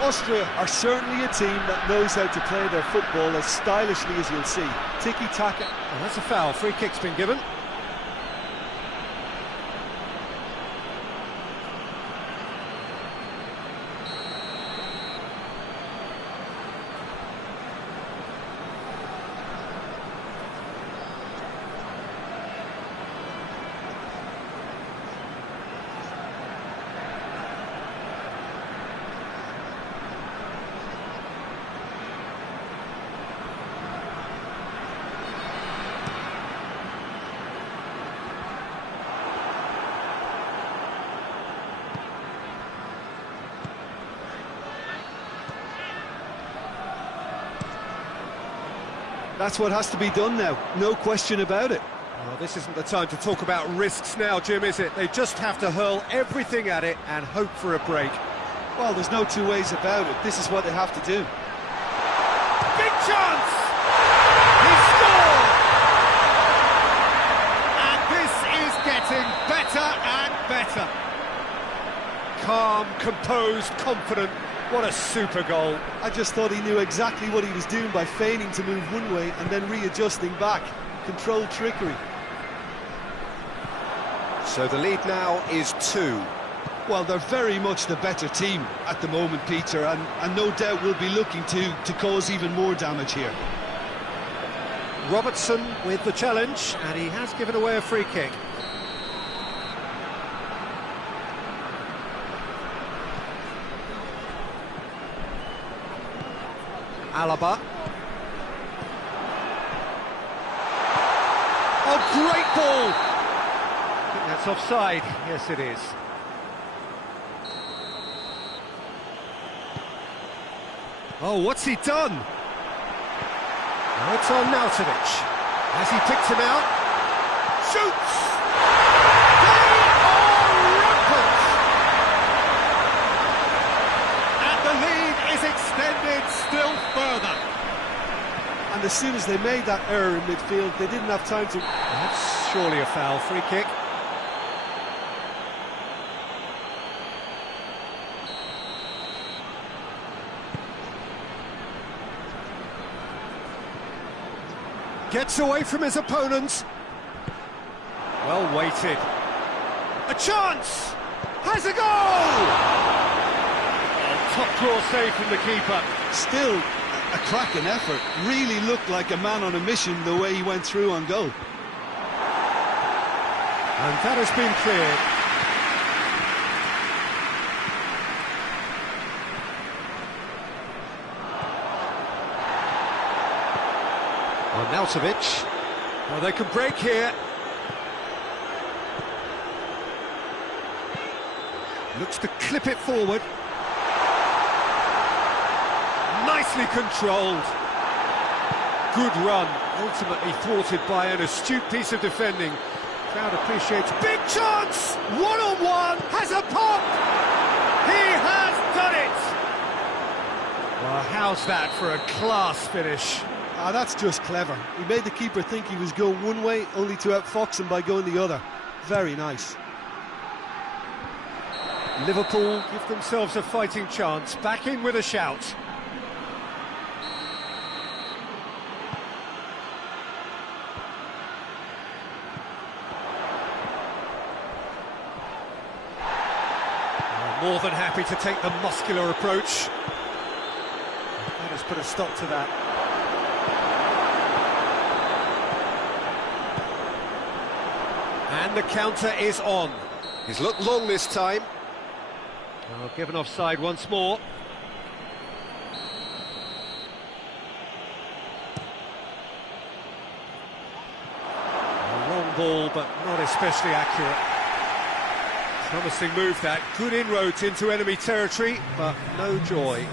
Austria are certainly a team that knows how to play their football as stylishly as you'll see. Tiki-taka. And that's a foul. Free kick's been given. That's what has to be done now, no question about it. Well, this isn't the time to talk about risks now, Jim, is it? They just have to hurl everything at it and hope for a break. Well, there's no two ways about it. This is what they have to do. Big chance! He scored! And this is getting better and better. Calm, composed, confident. What a super goal. I just thought he knew exactly what he was doing by feigning to move one way and then readjusting back. Controlled trickery. So the lead now is 2. Well, they're very much the better team at the moment, Peter, and no doubt will be looking to cause even more damage here. Robertson with the challenge, and he has given away a free kick. Alaba. Oh, great ball! I think that's offside. Yes, it is. Oh, what's he done? Now it's on Arnautovic. Has he picked him out? Shoots! They are rampant! And the lead is extended still further. And as soon as they made that error in midfield, they didn't have time to... That's surely a foul. Free kick. Gets away from his opponents. Well weighted. A chance! Has a goal! Top draw save from the keeper. Still a cracking effort. Really looked like a man on a mission the way he went through on goal. And that has been cleared. Arnautovic. Well, they can break here. Looks to clip it forward. Nicely controlled. Good run, ultimately thwarted by an astute piece of defending. Crowd appreciates. Big chance! One-on-one! Has a pop! He has done it! Well, how's that for a class finish? Ah, that's just clever. He made the keeper think he was going one way, only to outfox him by going the other. Very nice. Liverpool give themselves a fighting chance. Back in with a shout. More than happy to take the muscular approach. That has put a stop to that. And the counter is on. He's looked long this time. Oh, given offside once more. ball, but not especially accurate. Promising move that. Good inroads into enemy territory, but no joy.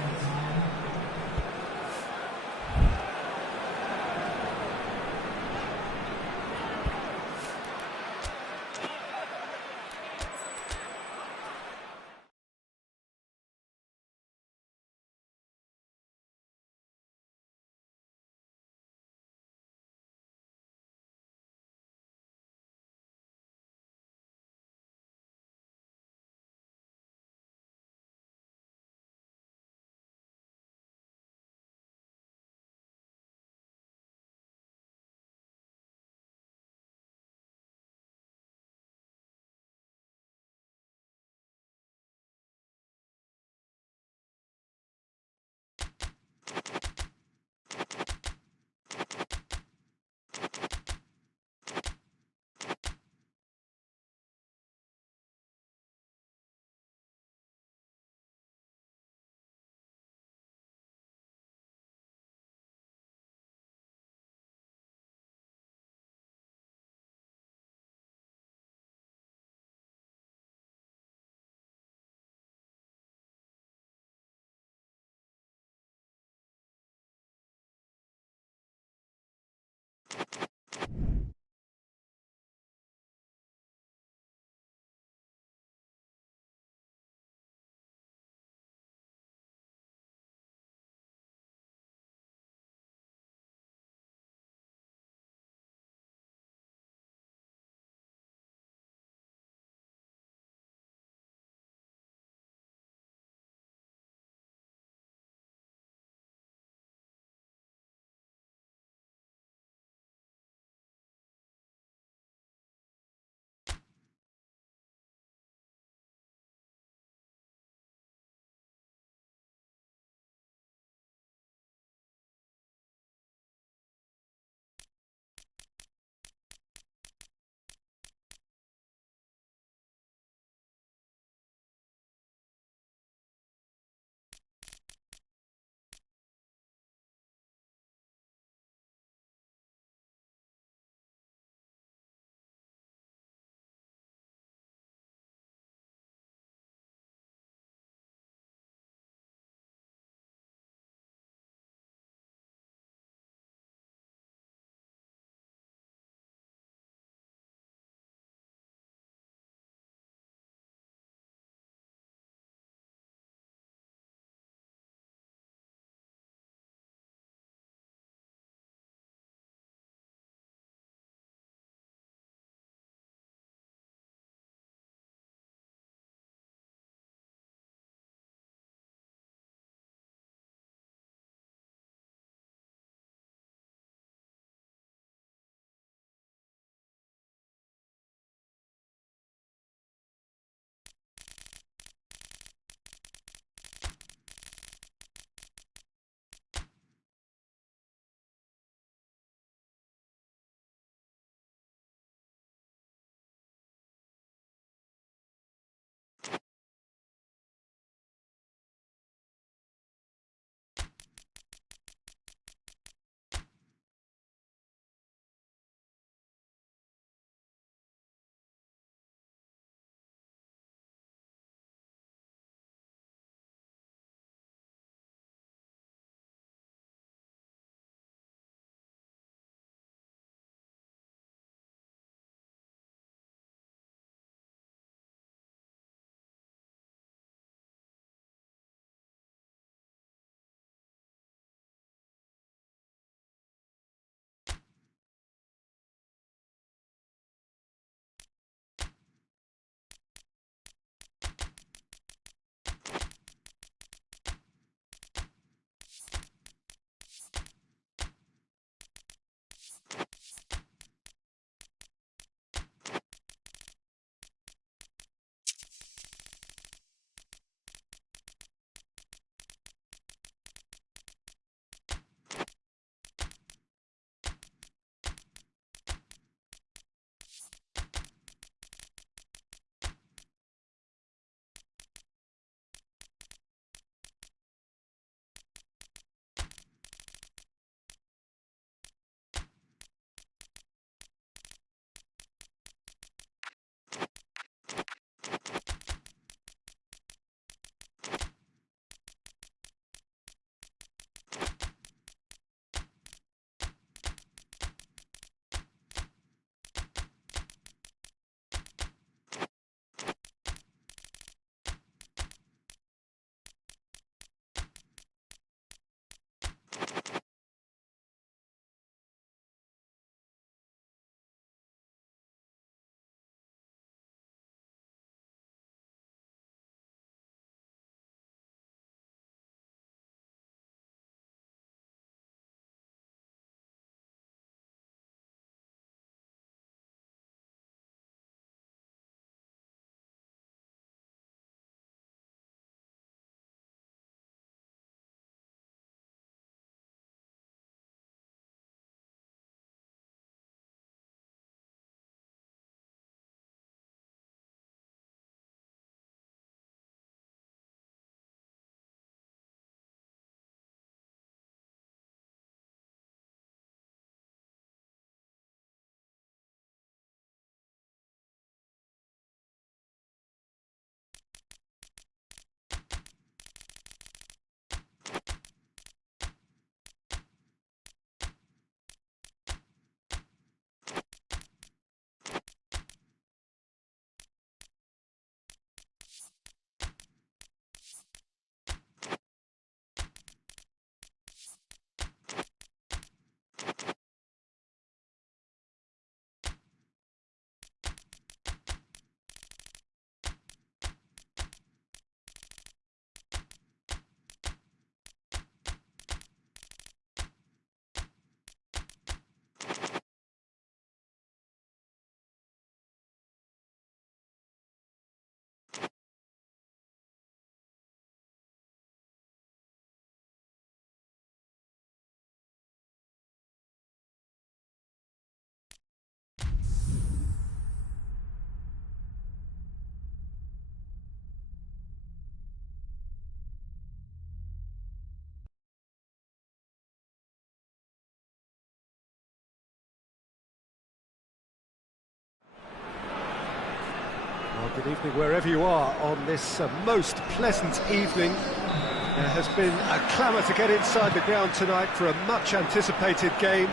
Good evening wherever you are on this most pleasant evening. There has been a clamour to get inside the ground tonight for a much anticipated game.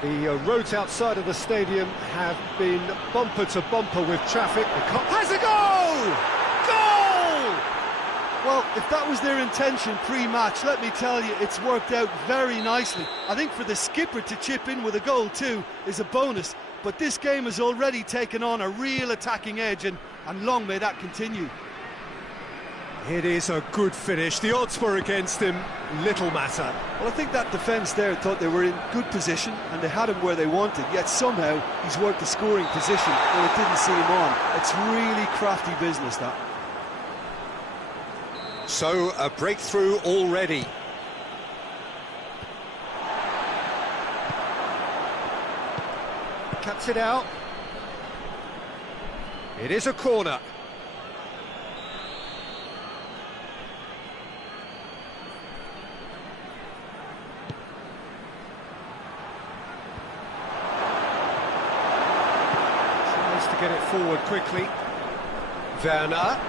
The roads outside of the stadium have been bumper to bumper with traffic. Has a goal! Goal! Well, if that was their intention pre-match, let me tell you, it's worked out very nicely. I think for the skipper to chip in with a goal too is a bonus, but this game has already taken on a real attacking edge, and long may that continue. It is a good finish. The odds were against him, little matter. Well, I think that defence there thought they were in good position and they had him where they wanted, yet somehow he's worked the scoring position when it didn't see him on. It's really crafty business, that. So, a breakthrough already. Cuts it out. It is a corner. Tries to get it forward quickly. Werner.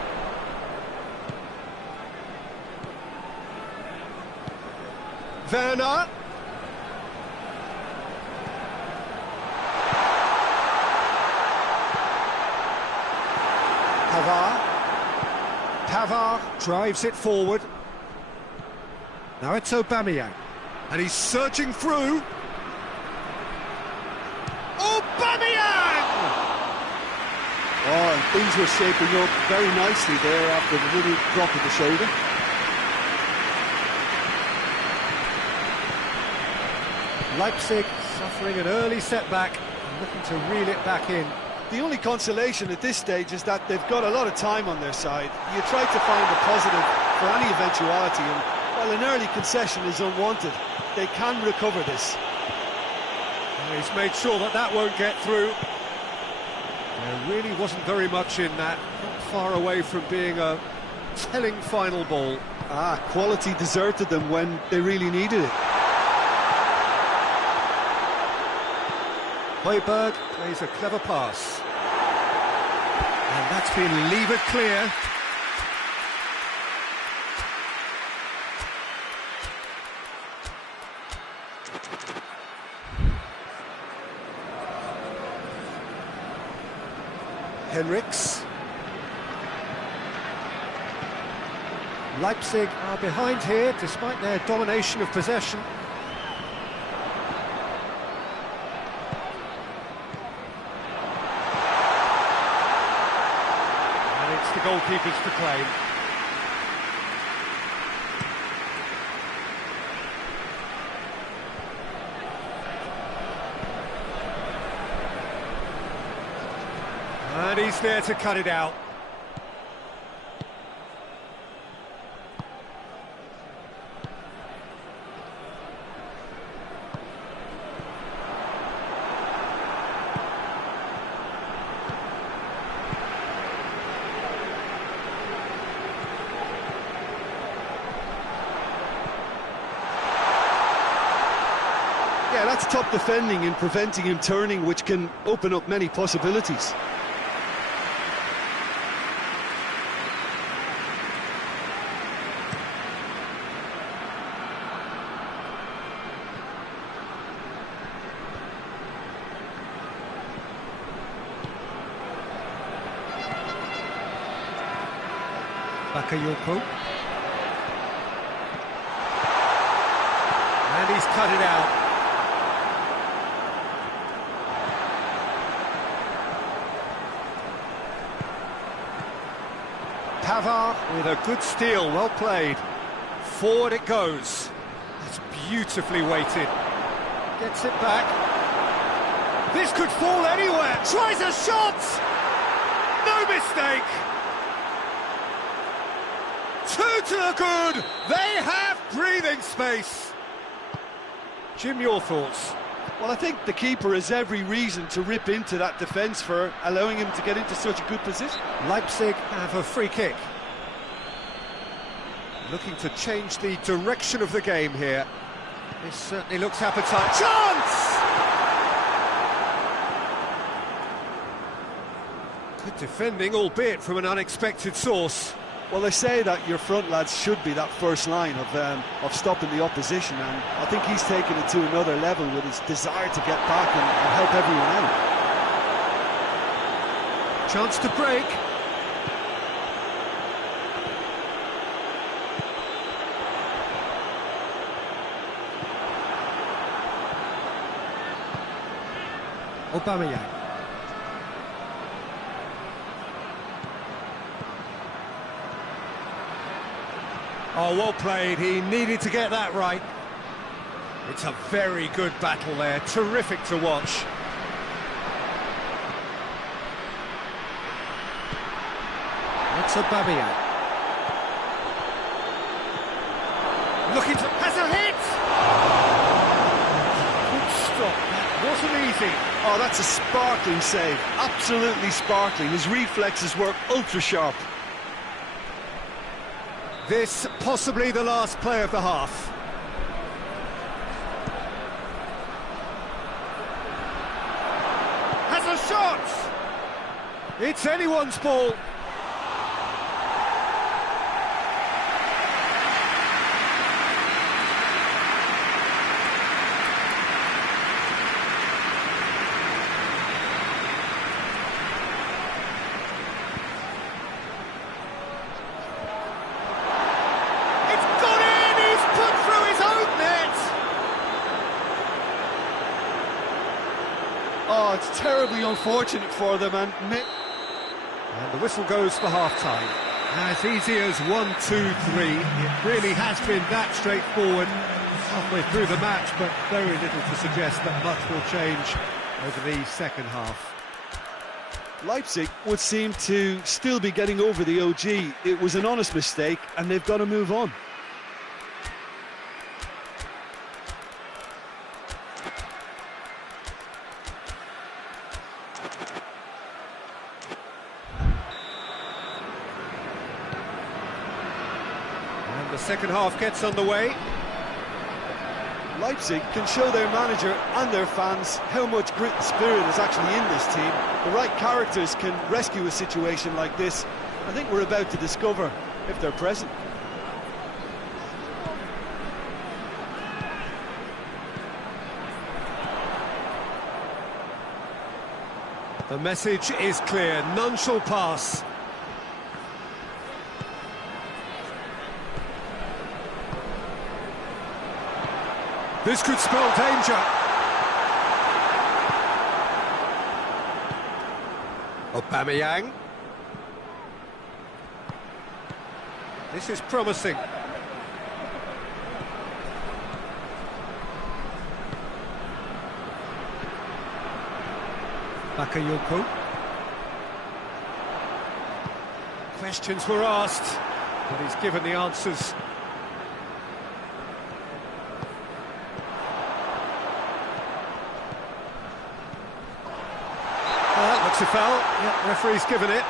Werner. Pavard drives it forward. Now it's Aubameyang. And he's surging through. Aubameyang! Oh, and things were shaping up very nicely there after the little drop of the shoulder. Leipzig suffering an early setback, looking to reel it back in. The only consolation at this stage is that they've got a lot of time on their side. You try to find a positive for any eventuality, and while an early concession is unwanted, they can recover this. And he's made sure that that won't get through. There really wasn't very much in that, not far away from being a telling final ball. Quality deserted them when they really needed it. Højbjerg plays a clever pass. And that's been levered clear. Henriks. Leipzig are behind here despite their domination of possession. The goalkeepers to claim. And he's there to cut it out. Yeah, that's top defending and preventing him turning, which can open up many possibilities. Bakayoko. And he's cut it out. Pavard with a good steal, well played. Forward it goes. That's beautifully weighted. Gets it back. This could fall anywhere. Tries a shot! No mistake! Two to the good! They have breathing space! Jim, your thoughts? Well, I think the keeper has every reason to rip into that defence for allowing him to get into such a good position. Leipzig have a free kick. Looking to change the direction of the game here. This certainly looks appetite. Chance! Good defending, albeit from an unexpected source. Well, they say that your front lads should be that first line of stopping the opposition, and I think he's taken it to another level with his desire to get back and help everyone out. Chance to break. Aubameyang. Oh, well played. He needed to get that right. It's a very good battle there. Terrific to watch. That's Aubameyang. Looking to... has a hit! Good stop. That wasn't easy. Oh, that's a sparkling save. Absolutely sparkling. His reflexes were ultra-sharp. This possibly the last play of the half. Has a shot! It's anyone's ball. Oh, it's terribly unfortunate for them, and the whistle goes for half-time. As easy as 1, 2, 3. It really has been that straightforward halfway through the match, but very little to suggest that much will change over the second half. Leipzig would seem to still be getting over the OG. It was an honest mistake, and they've got to move on. The second half gets underway. Leipzig can show their manager and their fans how much grit and spirit is actually in this team. The right characters can rescue a situation like this. I think we're about to discover if they're present. The message is clear, none shall pass. This could spell danger. Aubameyang. This is promising. Bakayoko. Questions were asked, but he's given the answers. Looks a foul. Yeah, referee's given it.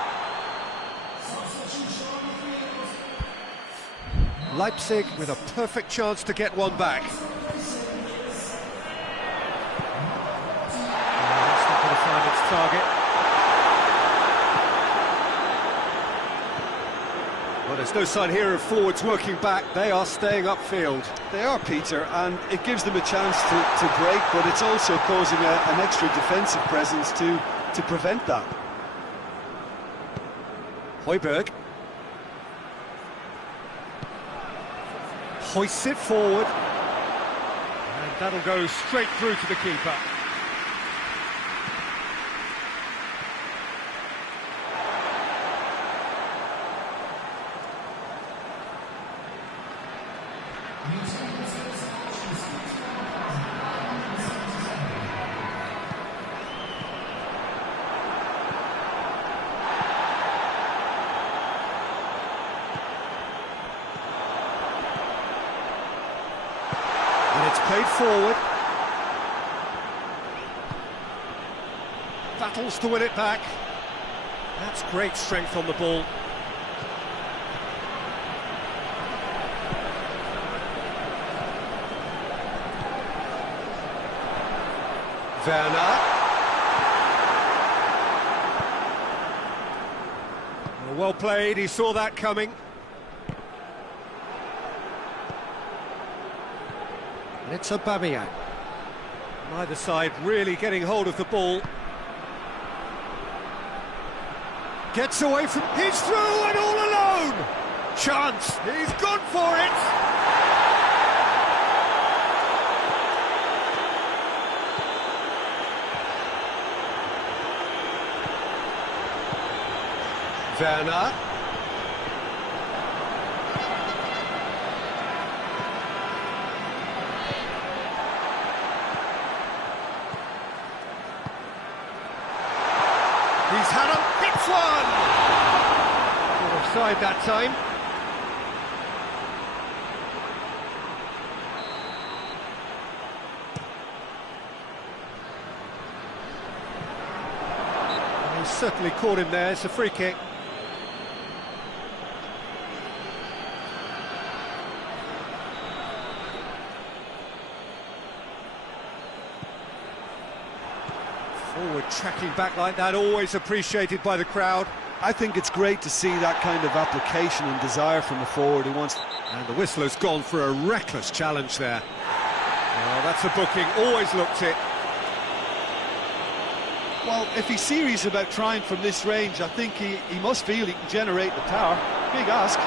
Leipzig with a perfect chance to get one back. It's not going to find its target. Well, there's no sign here of forwards working back. They are staying upfield. They are, Peter, and it gives them a chance to break, but it's also causing an extra defensive presence to prevent that. Højbjerg hoists it forward, and that'll go straight through to the keeper. And it's played forward. Battles to win it back. That's great strength on the ball. Werner. Well played, he saw that coming. And it's Aubameyang. Neither side really getting hold of the ball. Gets away from... He's through and all alone! Chance! He's gone for it! Werner. He's had a hits one! Not offside that time. He's certainly caught him there, it's a free kick. Forward tracking back like that, always appreciated by the crowd. I think it's great to see that kind of application and desire from a forward who wants... And the whistle has gone for a reckless challenge there. Oh, that's a booking, always looked it. Well, if he's serious about trying from this range, I think he must feel he can generate the power. Big ask.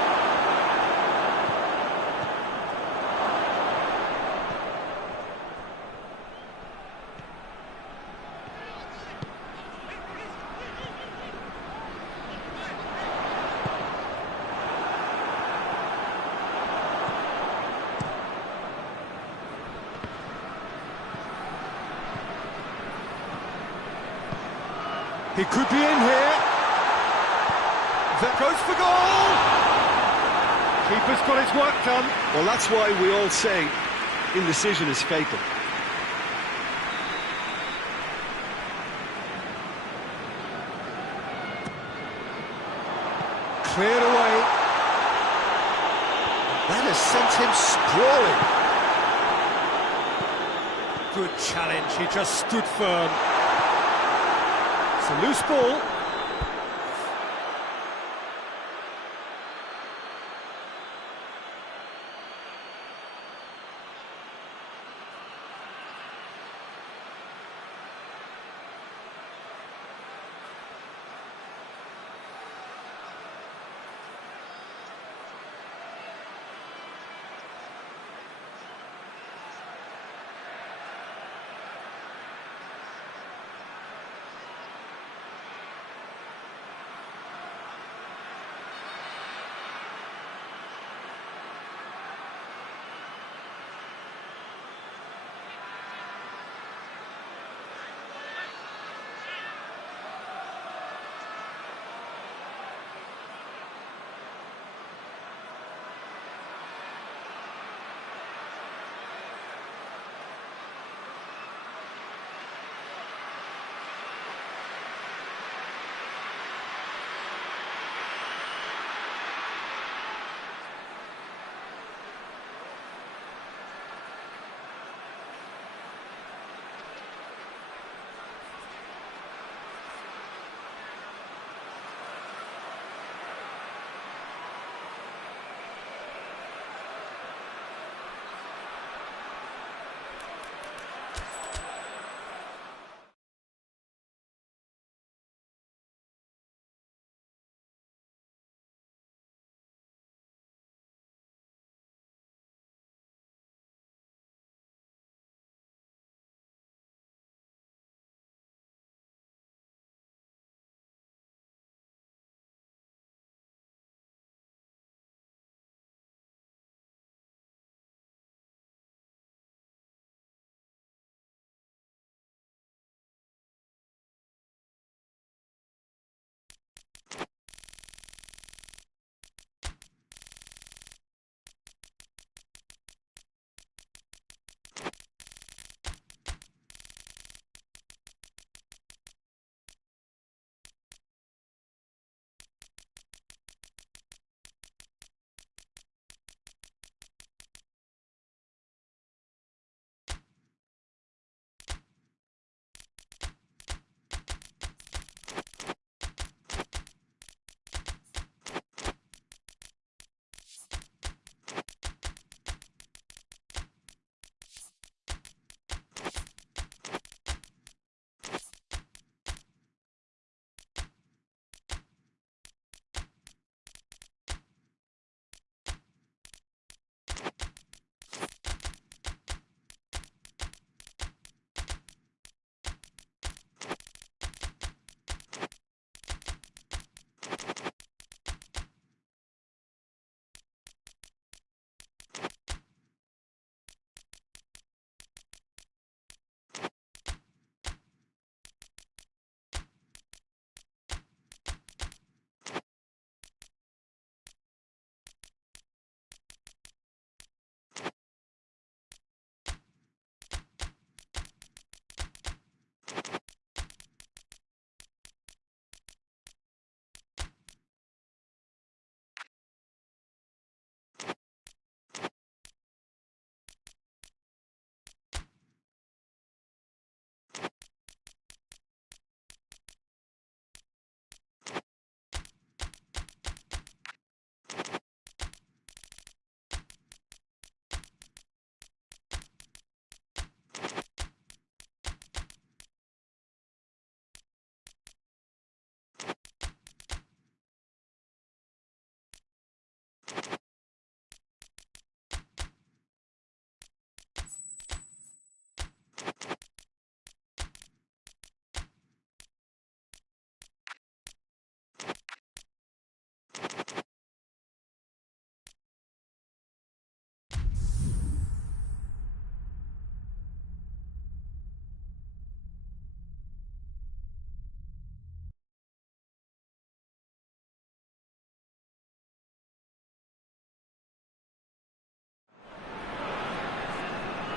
He could be in here. That goes for goal! Keeper's got his work done. Well, that's why we all say indecision is fatal. Cleared away. That has sent him sprawling. Good challenge, he just stood firm. It's a loose ball.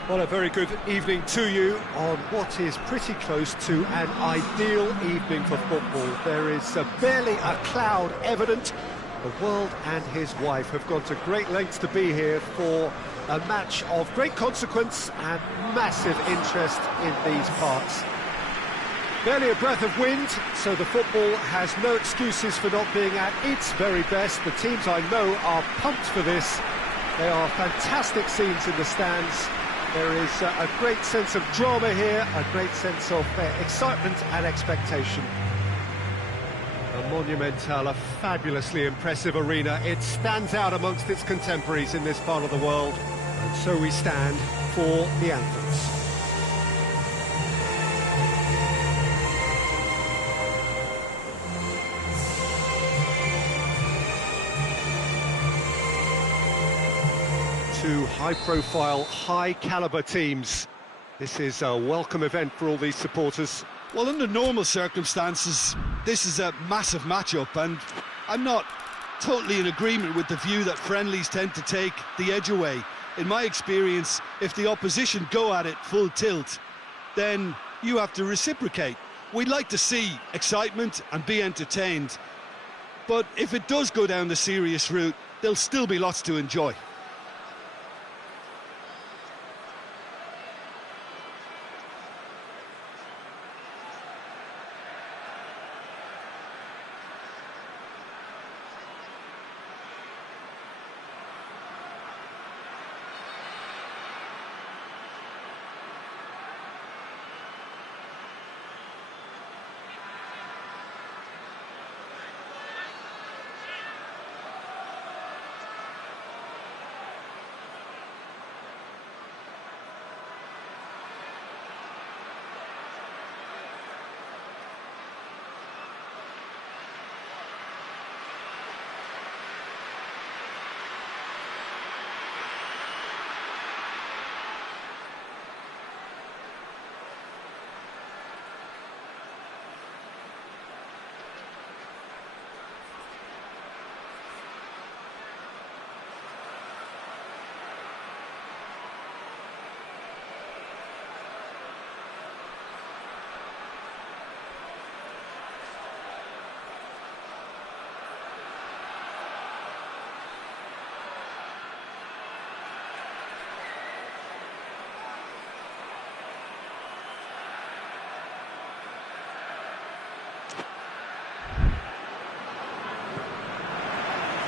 Well, a very good evening to you on what is pretty close to an ideal evening for football. There is barely a cloud evident. The world and his wife have gone to great lengths to be here for a match of great consequence and massive interest in these parts. Barely a breath of wind, so the football has no excuses for not being at its very best. The teams I know are pumped for this. They are fantastic scenes in the stands. There is a great sense of drama here, a great sense of excitement and expectation. A Monumental, a fabulously impressive arena. It stands out amongst its contemporaries in this part of the world. And so we stand for the anthems. Two high-profile, high-caliber teams. This is a welcome event for all these supporters. Well, under normal circumstances, this is a massive matchup, and I'm not totally in agreement with the view that friendlies tend to take the edge away. In my experience, if the opposition go at it full tilt, then you have to reciprocate. We'd like to see excitement and be entertained, but if it does go down the serious route, there'll still be lots to enjoy.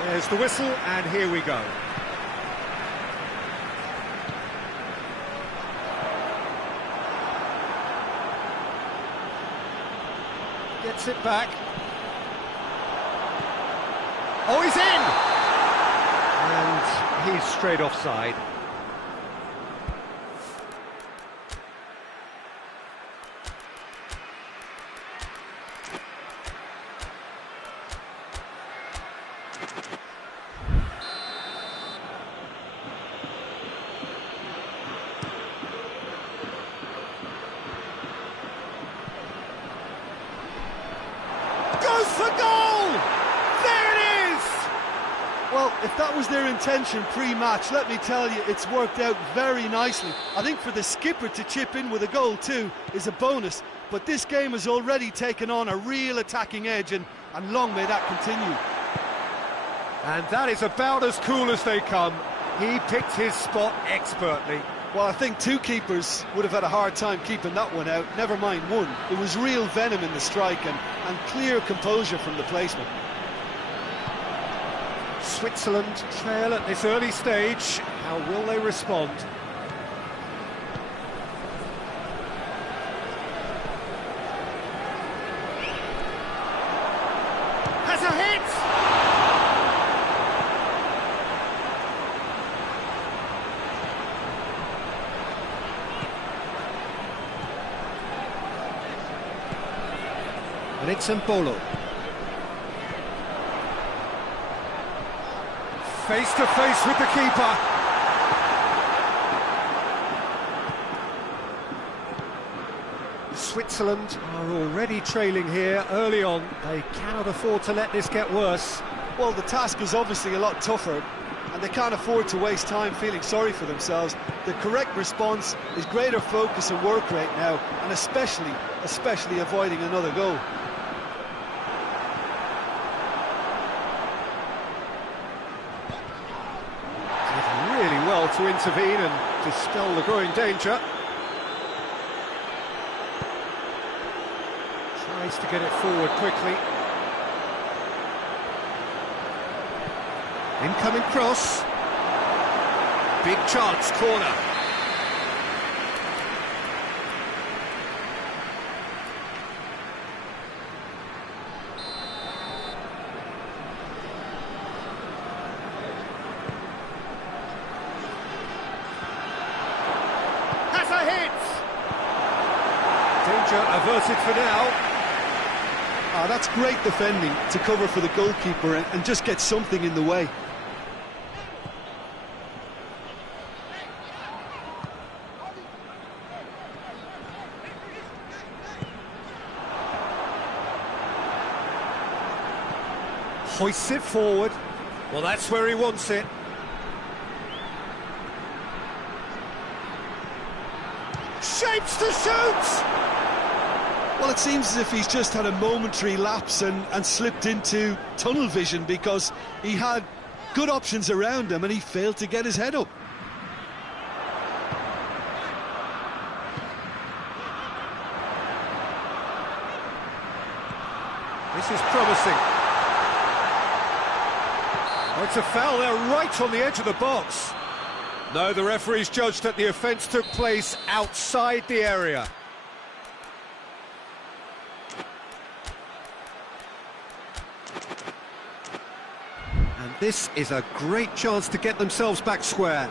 There's the whistle, and here we go. Gets it back. Oh, he's in! And he's straight offside. For goal! There it is! Well, if that was their intention pre-match, let me tell you, it's worked out very nicely. I think for the skipper to chip in with a goal too is a bonus, but this game has already taken on a real attacking edge, and long may that continue. And that is about as cool as they come. He picked his spot expertly. Well, I think two keepers would have had a hard time keeping that one out, never mind one. It was real venom in the strike and clear composure from the placement. Switzerland trail at this early stage. How will they respond? Has a hit! And it's Mbolo. Face to face with the keeper. Switzerland are already trailing here early on. They cannot afford to let this get worse. Well, the task is obviously a lot tougher, and and they can't afford to waste time feeling sorry for themselves. The correct response is greater focus and work rate now, and especially avoiding another goal. Did really well to intervene and dispel the growing danger. Tries to get it forward quickly. Incoming cross. Big chance, corner. Has a hit! Danger averted for now. That's great defending to cover for the goalkeeper and just get something in the way. Hoists it forward. Well, that's where he wants it. Shapes to shoot! Well, it seems as if he's just had a momentary lapse and slipped into tunnel vision, because he had good options around him and he failed to get his head up. This is promising. Oh, it's a foul there, right on the edge of the box. No, the referee's judged that the offence took place outside the area. And this is a great chance to get themselves back square.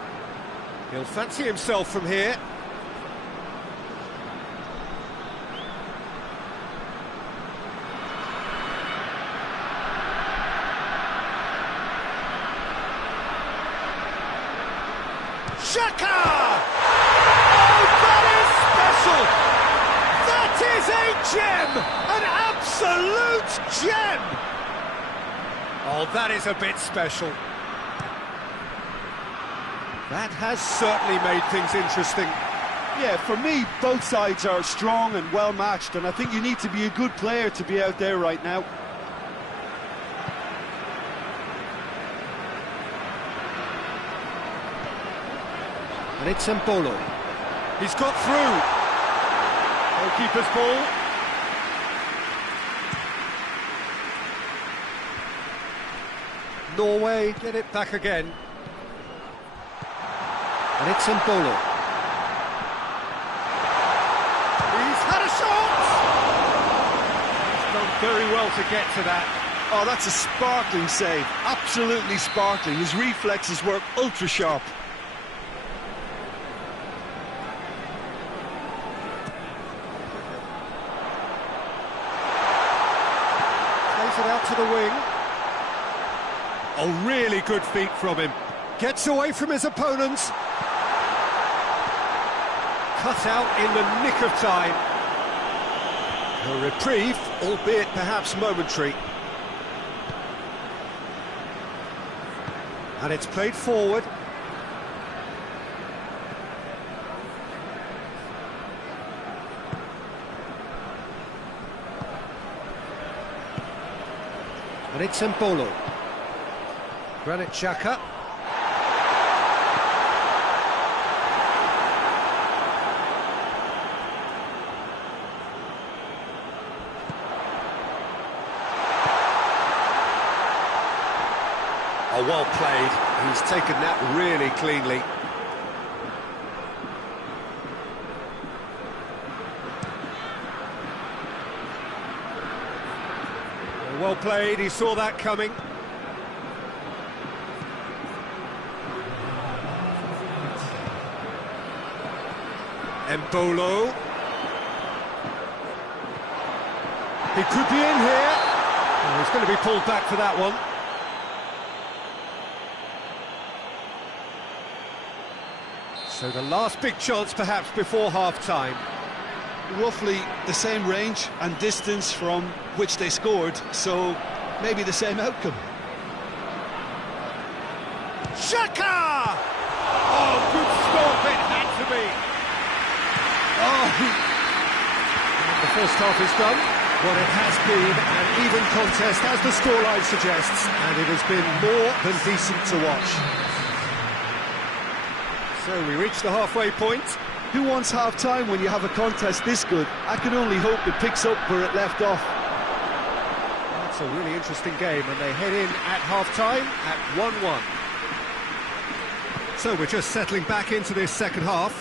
He'll fancy himself from here. Shaka! Oh, that is special! That is a gem! An absolute gem! Oh, that is a bit special. That has certainly made things interesting. Yeah, for me, both sides are strong and well matched, and I think you need to be a good player to be out there right now. And it's Mbolo. He's got through. Goalkeeper's ball. Norway get it back again. And it's Mbolo. He's had a shot! He's done very well to get to that. Oh, that's a sparkling save. Absolutely sparkling. His reflexes work ultra sharp. It out to the wing. Oh, really good feet from him. Gets away from his opponents. Cut out in the nick of time. A reprieve, albeit perhaps momentary. And it's played forward. And it's Mbolo. Granit Xhaka. Oh, well played. He's taken that really cleanly. Well played, he saw that coming. Mbolo. He could be in here. Oh, he's going to be pulled back for that one. So the last big chance perhaps before half-time. Roughly the same range and distance from which they scored, so maybe the same outcome. Shaka! Oh, good stop, it had to be. Oh, and the first half is done. Well, it has been an even contest, as the scoreline suggests, and it has been more than decent to watch. So we reach the halfway point. Who wants half-time when you have a contest this good? I can only hope it picks up where it left off. That's a really interesting game, and they head in at half-time at 1-1. So we're just settling back into this second half.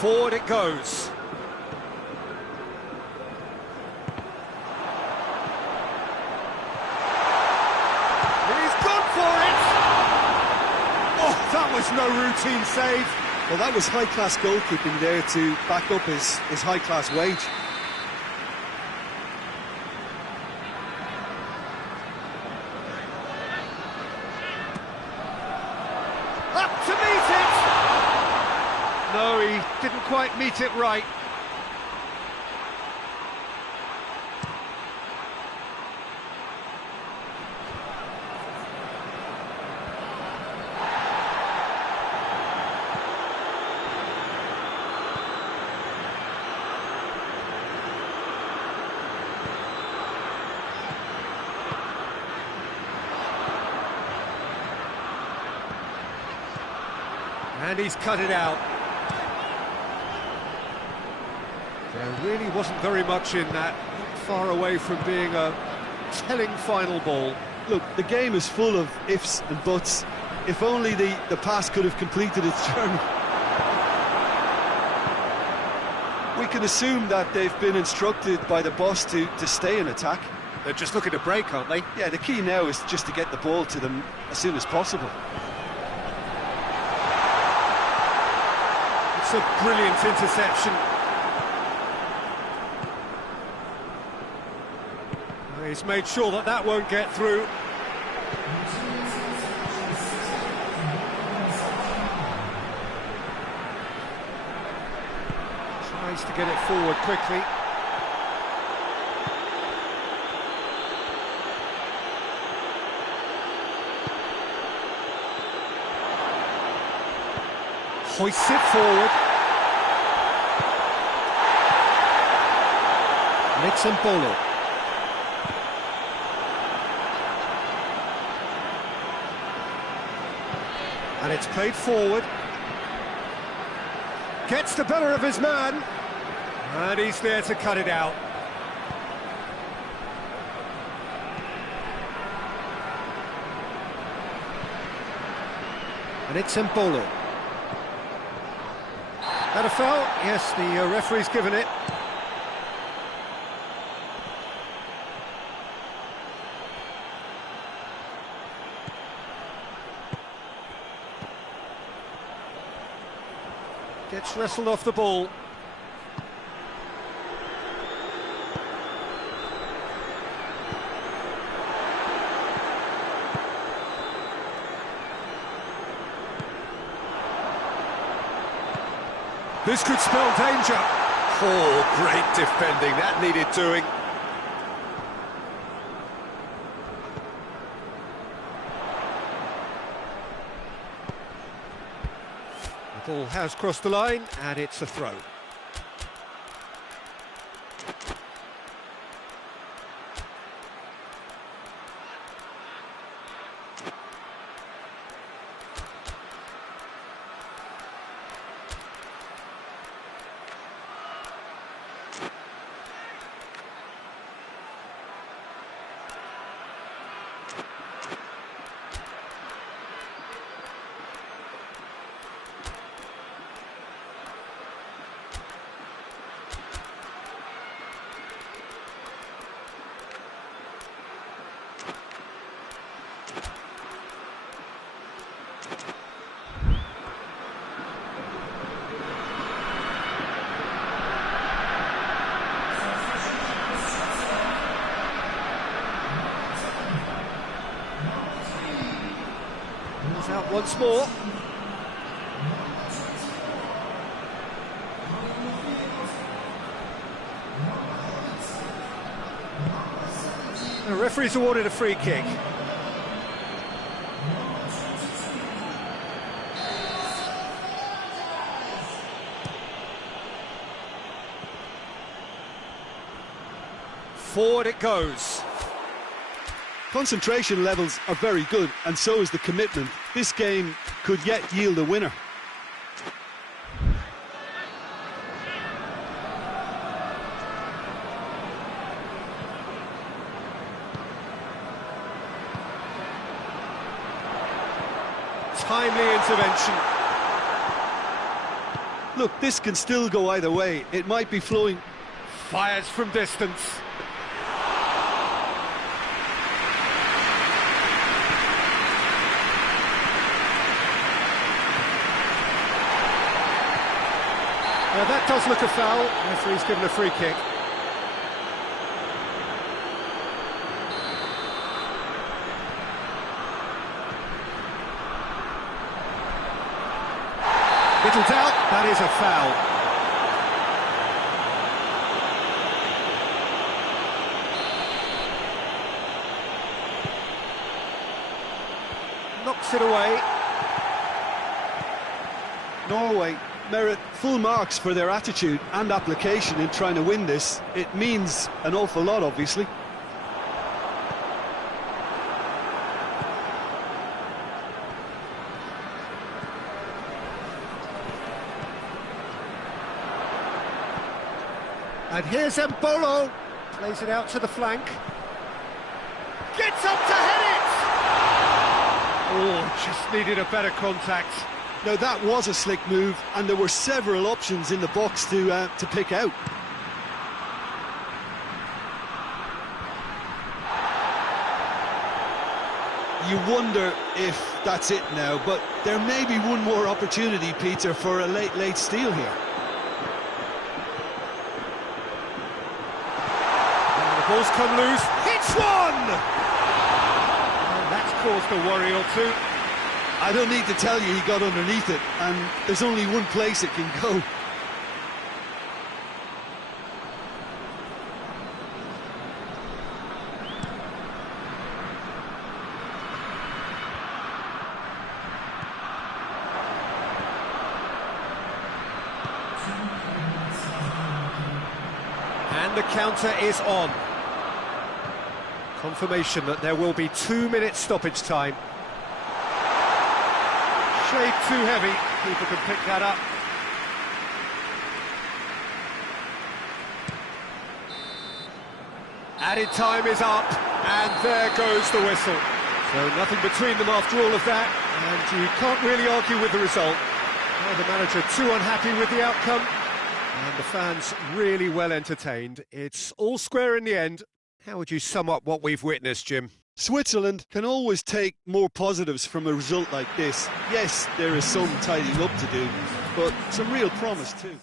Forward it goes. He's gone for it! Oh, that was no routine save. Well, that was high-class goalkeeping there to back up his high-class wage. Up to meet it! No, he didn't quite meet it right. And he's cut it out. There really wasn't very much in that, far away from being a telling final ball. Look, the game is full of ifs and buts. If only the pass could have completed its journey. We can assume that they've been instructed by the boss to stay in attack. They're just looking to break, aren't they? Yeah, the key now is just to get the ball to them as soon as possible. It's a brilliant interception. He's made sure that that won't get through. Tries to get it forward quickly. Hoists it forward. Bolo. And it's played forward. Gets the better of his man. And he's there to cut it out. And it's Bolo. That a foul? Yes, the referee's given it. Gets wrestled off the ball. This could spell danger. Oh, great defending. That needed doing. The ball has crossed the line, and it's a throw. Out once more. Referee's awarded a free kick. Forward it goes. Concentration levels are very good, and so is the commitment. This game could yet yield a winner. Timely intervention. Look, this can still go either way. It might be flowing. Fires from distance. Now that does look a foul. Referee's given a free kick. Little doubt, that is a foul. Knocks it away. Norway merit full marks for their attitude and application in trying to win this. It means an awful lot, obviously. And here's Mbolo. Plays it out to the flank. Gets up to head it! Oh, just needed a better contact. Now that was a slick move, and there were several options in the box to pick out. You wonder if that's it now, but there may be one more opportunity, Peter, for a late steal here. And the ball's come loose. It's one! And that's caused a worry or two. I don't need to tell you he got underneath it, and there's only one place it can go. And the counter is on. Confirmation that there will be 2 minutes stoppage time. Shade too heavy, keeper can pick that up. Added time is up, and there goes the whistle. So nothing between them after all of that, and you can't really argue with the result. Well, the manager too unhappy with the outcome, and the fans really well entertained. It's all square in the end. How would you sum up what we've witnessed, Jim? Switzerland can always take more positives from a result like this. Yes, there is some tidying up to do, but some real promise too.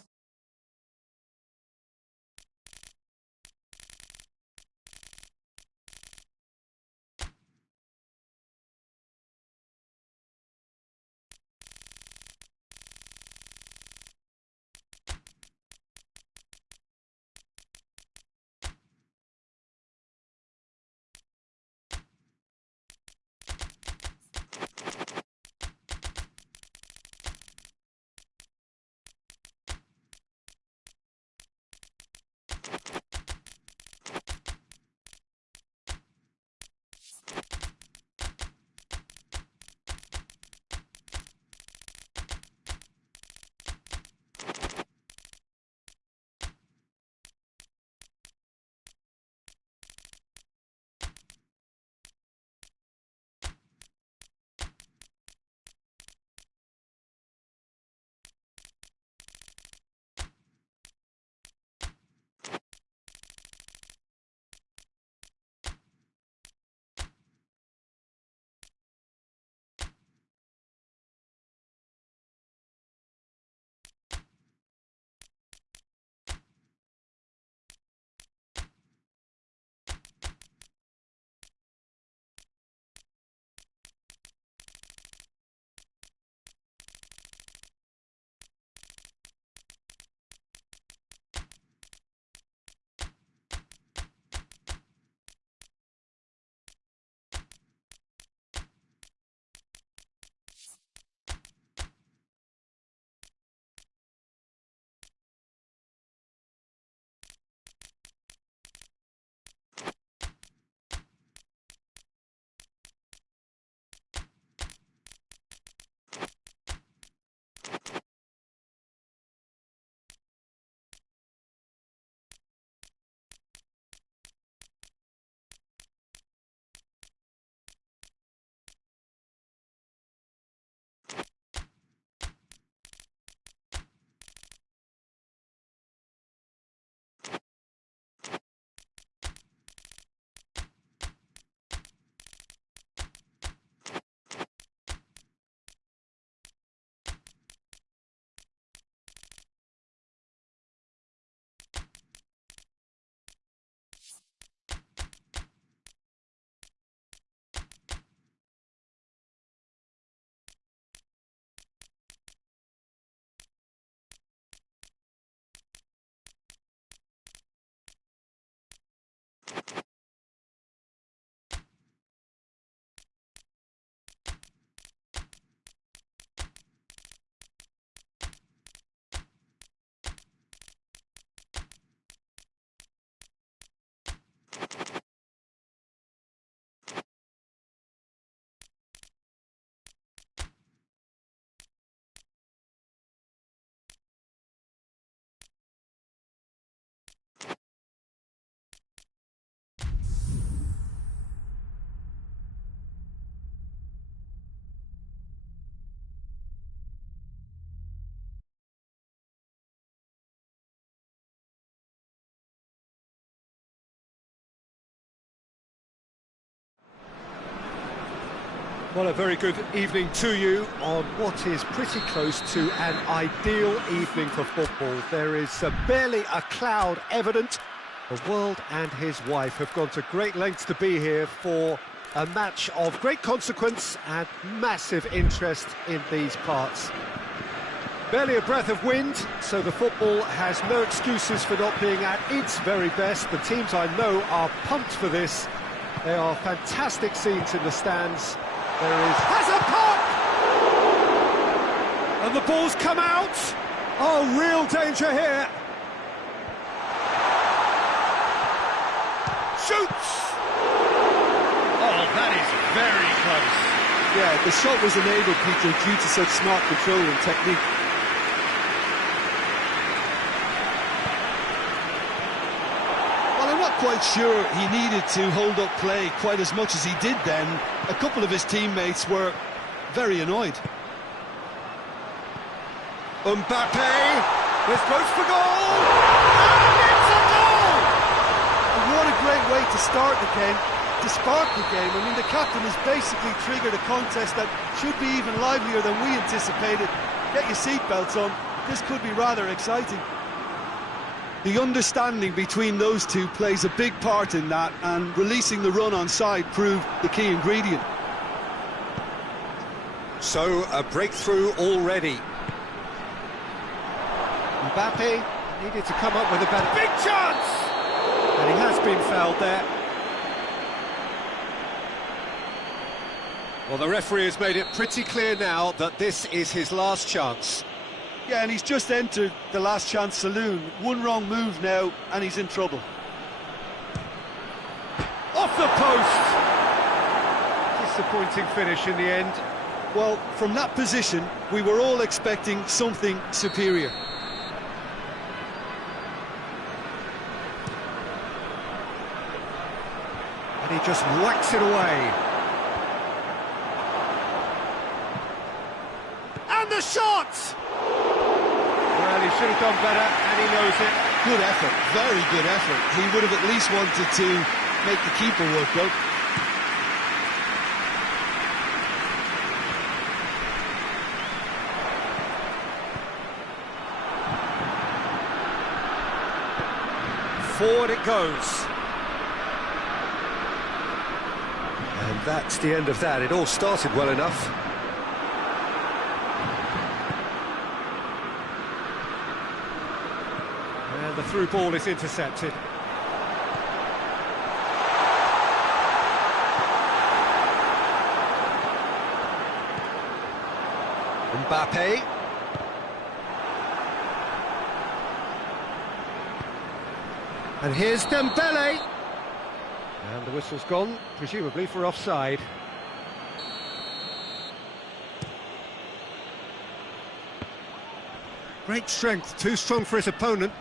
Well, a very good evening to you on what is pretty close to an ideal evening for football. There is barely a cloud evident. The world and his wife have gone to great lengths to be here for a match of great consequence and massive interest in these parts. Barely a breath of wind, so the football has no excuses for not being at its very best. The teams I know are pumped for this. There are fantastic scenes in the stands. There is... has a pop! And the ball's come out! Oh, real danger here! Shoots! Oh, that is very close. Yeah, the shot was enabled, Peter, due to such smart control and technique. Well, I'm not quite sure he needed to hold up play quite as much as he did then. A couple of his teammates were very annoyed. Mbappe, this goes for goal! And it's a goal! What a great way to start the game, to spark the game. I mean, the captain has basically triggered a contest that should be even livelier than we anticipated. Get your seatbelts on, this could be rather exciting. The understanding between those two plays a big part in that, and releasing the run on side proved the key ingredient. So, a breakthrough already. Mbappe needed to come up with a better... big chance! And he has been fouled there. Well, the referee has made it pretty clear now that this is his last chance. Yeah, and he's just entered the last chance saloon. One wrong move now, and he's in trouble. Off the post! Disappointing finish in the end. Well, from that position, we were all expecting something superior. And he just whacks it away. And the shot! Well, he should have done better, and he knows it. Good effort, very good effort. He would have at least wanted to make the keeper work out. Forward it goes. And that's the end of that. It all started well enough. And the through ball is intercepted. Mbappe. And here's Dembele. And the whistle's gone, presumably for offside. Great strength, too strong for his opponent.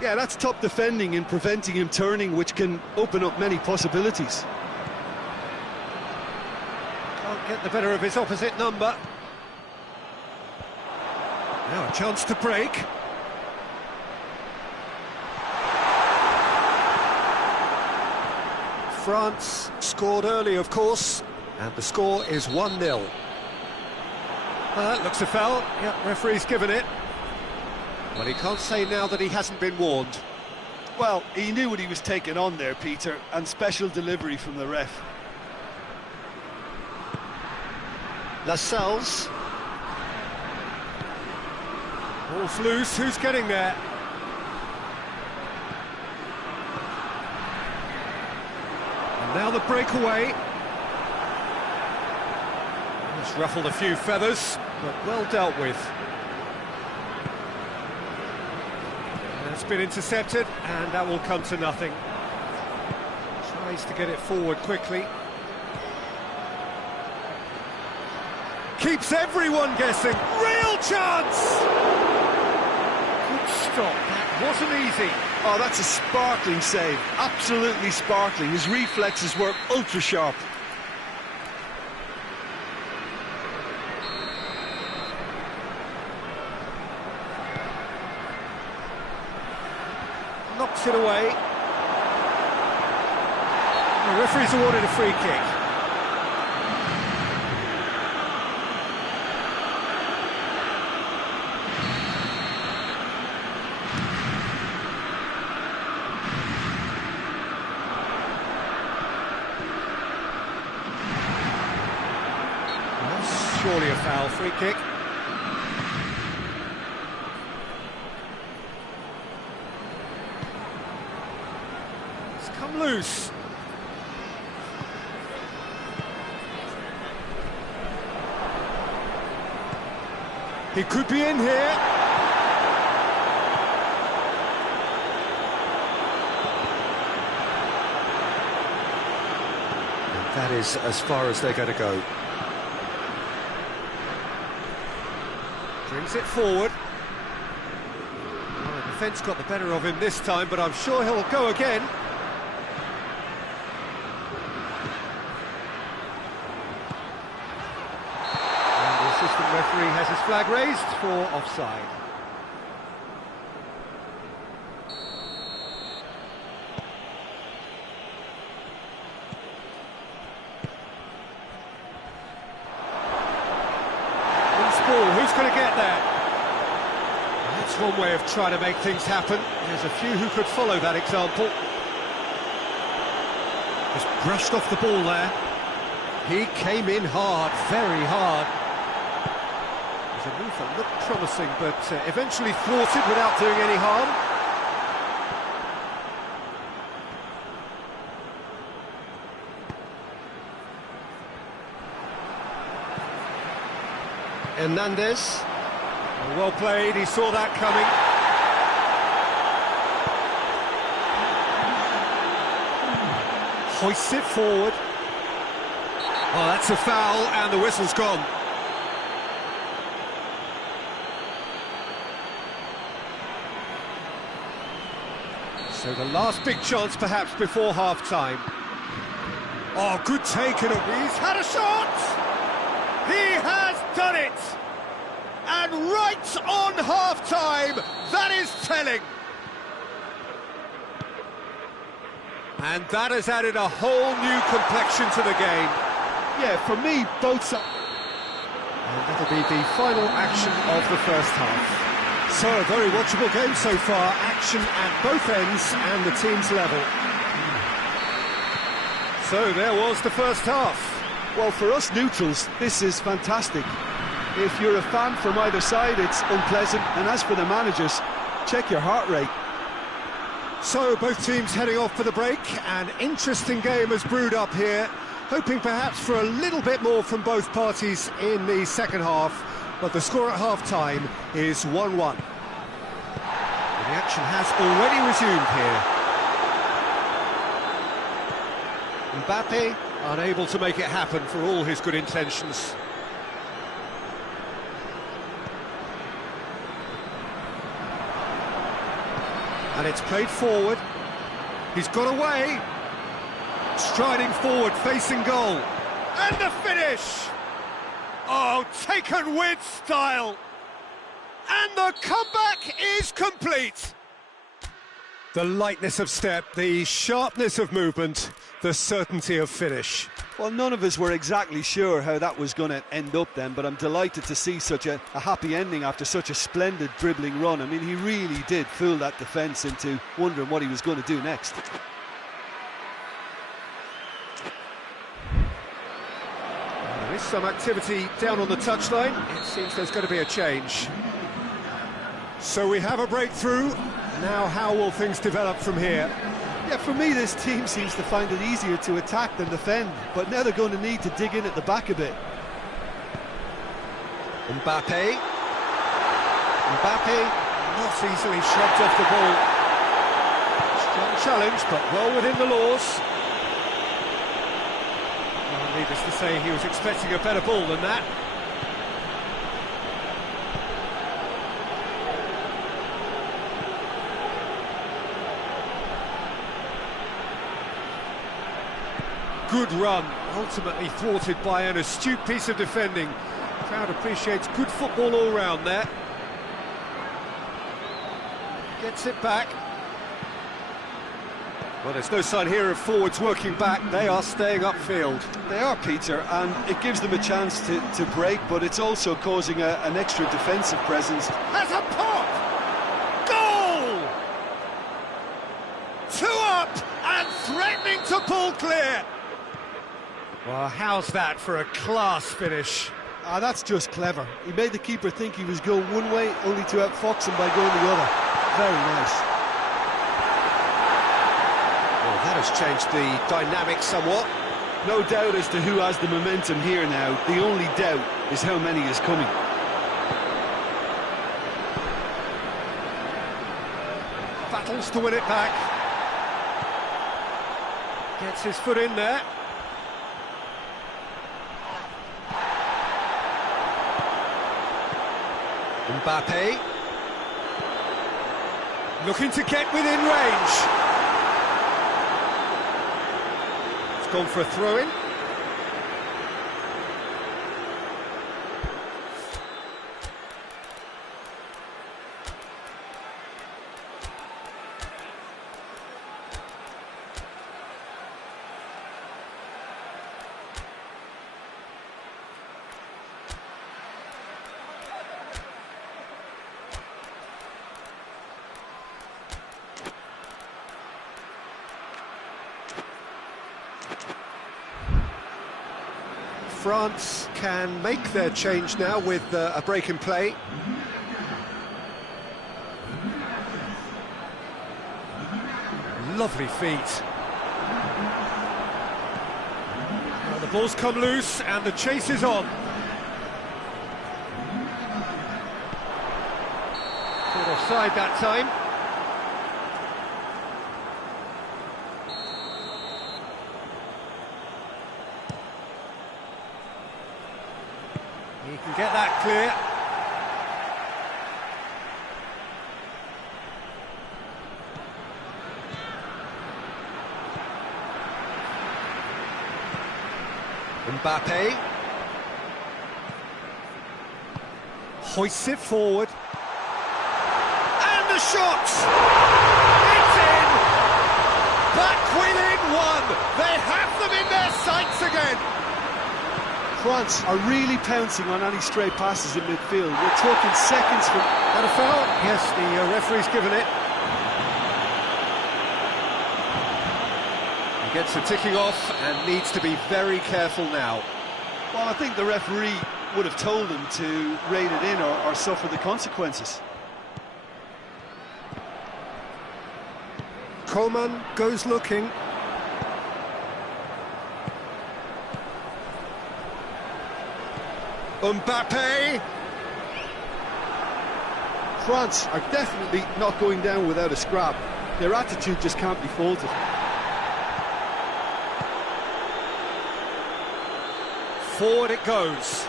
Yeah, that's top defending and preventing him turning, which can open up many possibilities. Can't get the better of his opposite number. Now a chance to break. France scored early, of course, and the score is 1-0. Looks a foul. Yep, referee's given it. Well, he can't say now that he hasn't been warned. Well, he knew what he was taking on there, Peter, and special delivery from the ref. Lascelles. Ball's loose, who's getting there? And now the breakaway. It's ruffled a few feathers, but well dealt with. It's been intercepted, and that will come to nothing. Tries to get it forward quickly. Keeps everyone guessing. Real chance! Good stop. That wasn't easy. Oh, that's a sparkling save. Absolutely sparkling. His reflexes were ultra sharp. Knocks it away. The referee's awarded a free kick. surely a foul. Free kick. It's come loose. He could be in here. And that is as far as they're going to go. Brings it forward. Well, the defence got the better of him this time, but I'm sure he'll go again. Assistant referee has his flag raised for offside. Loose ball, who's going to get there? That's one way of trying to make things happen. There's a few who could follow that example. Just brushed off the ball there. He came in hard, very hard. The move looked promising, but eventually thwarted without doing any harm. Hernandez. Well played, he saw that coming. Hoists it forward. Oh, that's a foul, and the whistle's gone. So the last big chance perhaps before half-time. Oh, good take, and he's had a shot! He has done it! And right on half-time, that is telling! And that has added a whole new complexion to the game. Yeah, for me, both sides. And that'll be the final action of the first half. So, a very watchable game so far, action at both ends and the team's level. So, there was the first half. Well, for us neutrals, this is fantastic. If you're a fan from either side, it's unpleasant, and as for the managers, check your heart rate. So, both teams heading off for the break. An interesting game has brewed up here, hoping perhaps for a little bit more from both parties in the second half. But the score at half-time is 1-1. The action has already resumed here. Mbappe unable to make it happen for all his good intentions. And it's played forward. He's got away. Striding forward, facing goal. And the finish! Oh, taken with style! And the comeback is complete! The lightness of step, the sharpness of movement, the certainty of finish. Well, none of us were exactly sure how that was going to end up then, but I'm delighted to see such a happy ending after such a splendid dribbling run. I mean, he really did fool that defence into wondering what he was going to do next. There is some activity down on the touchline. It seems there's going to be a change. So we have a breakthrough. Now how will things develop from here? Yeah, for me this team seems to find it easier to attack than defend, but now they're going to need to dig in at the back a bit. Mbappe not easily shrugged off the ball. Strong challenge, but well within the laws. Well, needless to say, he was expecting a better ball than that. Good run, ultimately thwarted by an astute piece of defending. The crowd appreciates good football all round there. Gets it back. Well, there's no sign here of forwards working back. They are staying upfield. They are, Peter, and it gives them a chance to break, but it's also causing an extra defensive presence. Has a pop! Goal! 2 up and threatening to pull clear. Well, how's that for a class finish? Ah, that's just clever. He made the keeper think he was going one way, only to outfox him by going the other. Very nice. Well, that has changed the dynamic somewhat. No doubt as to who has the momentum here now. The only doubt is how many is coming. Battles to win it back. Gets his foot in there. Mbappe. Looking to get within range. It's gone for a throw-in. France can make their change now with a break in play. Lovely feet. Well, the ball's come loose and the chase is on. Caught offside that time. He can get that clear. Mbappe hoists it forward. And the shot! It's in! Back within one! They have them in their sights again! France are really pouncing on any stray passes in midfield. We're talking seconds from... That a foul? Yes, the referee's given it. He gets the ticking off and needs to be very careful now. Well, I think the referee would have told him to rein it in or suffer the consequences. Coman goes looking. Mbappe! France are definitely not going down without a scrap. Their attitude just can't be faulted. Forward it goes.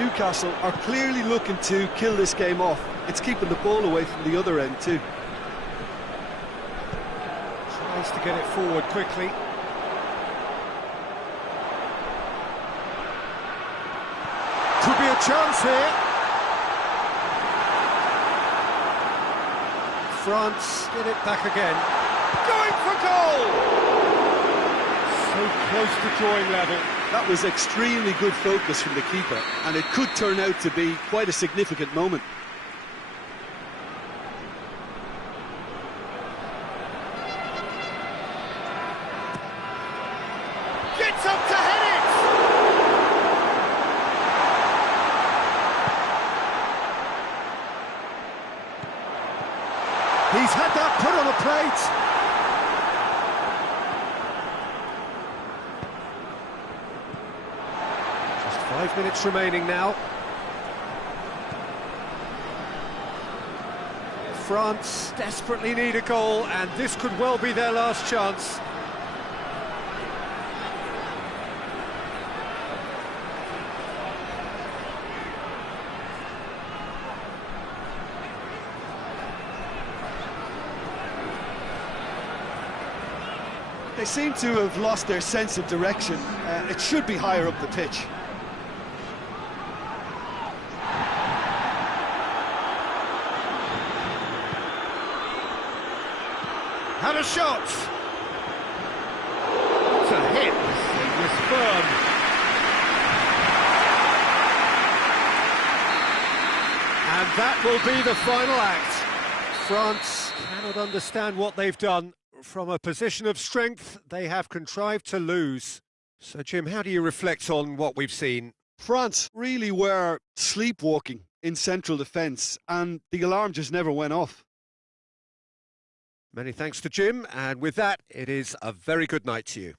Newcastle are clearly looking to kill this game off. It's keeping the ball away from the other end too. Tries to get it forward quickly. Could be a chance here. France get it back again. Going for goal! So close to drawing level. That was extremely good focus from the keeper, and it could turn out to be quite a significant moment. Gets up to head it! He's had that put on a plate. Just 5 minutes remaining now. France desperately need a goal, and this could well be their last chance. They seem to have lost their sense of direction. It should be higher up the pitch. Had a shot! What a hit! It was firm. And that will be the final act. France cannot understand what they've done. From a position of strength, they have contrived to lose. So, Jim, how do you reflect on what we've seen? France really were sleepwalking in central defence, and the alarm just never went off. Many thanks to Jim, and with that, it is a very good night to you.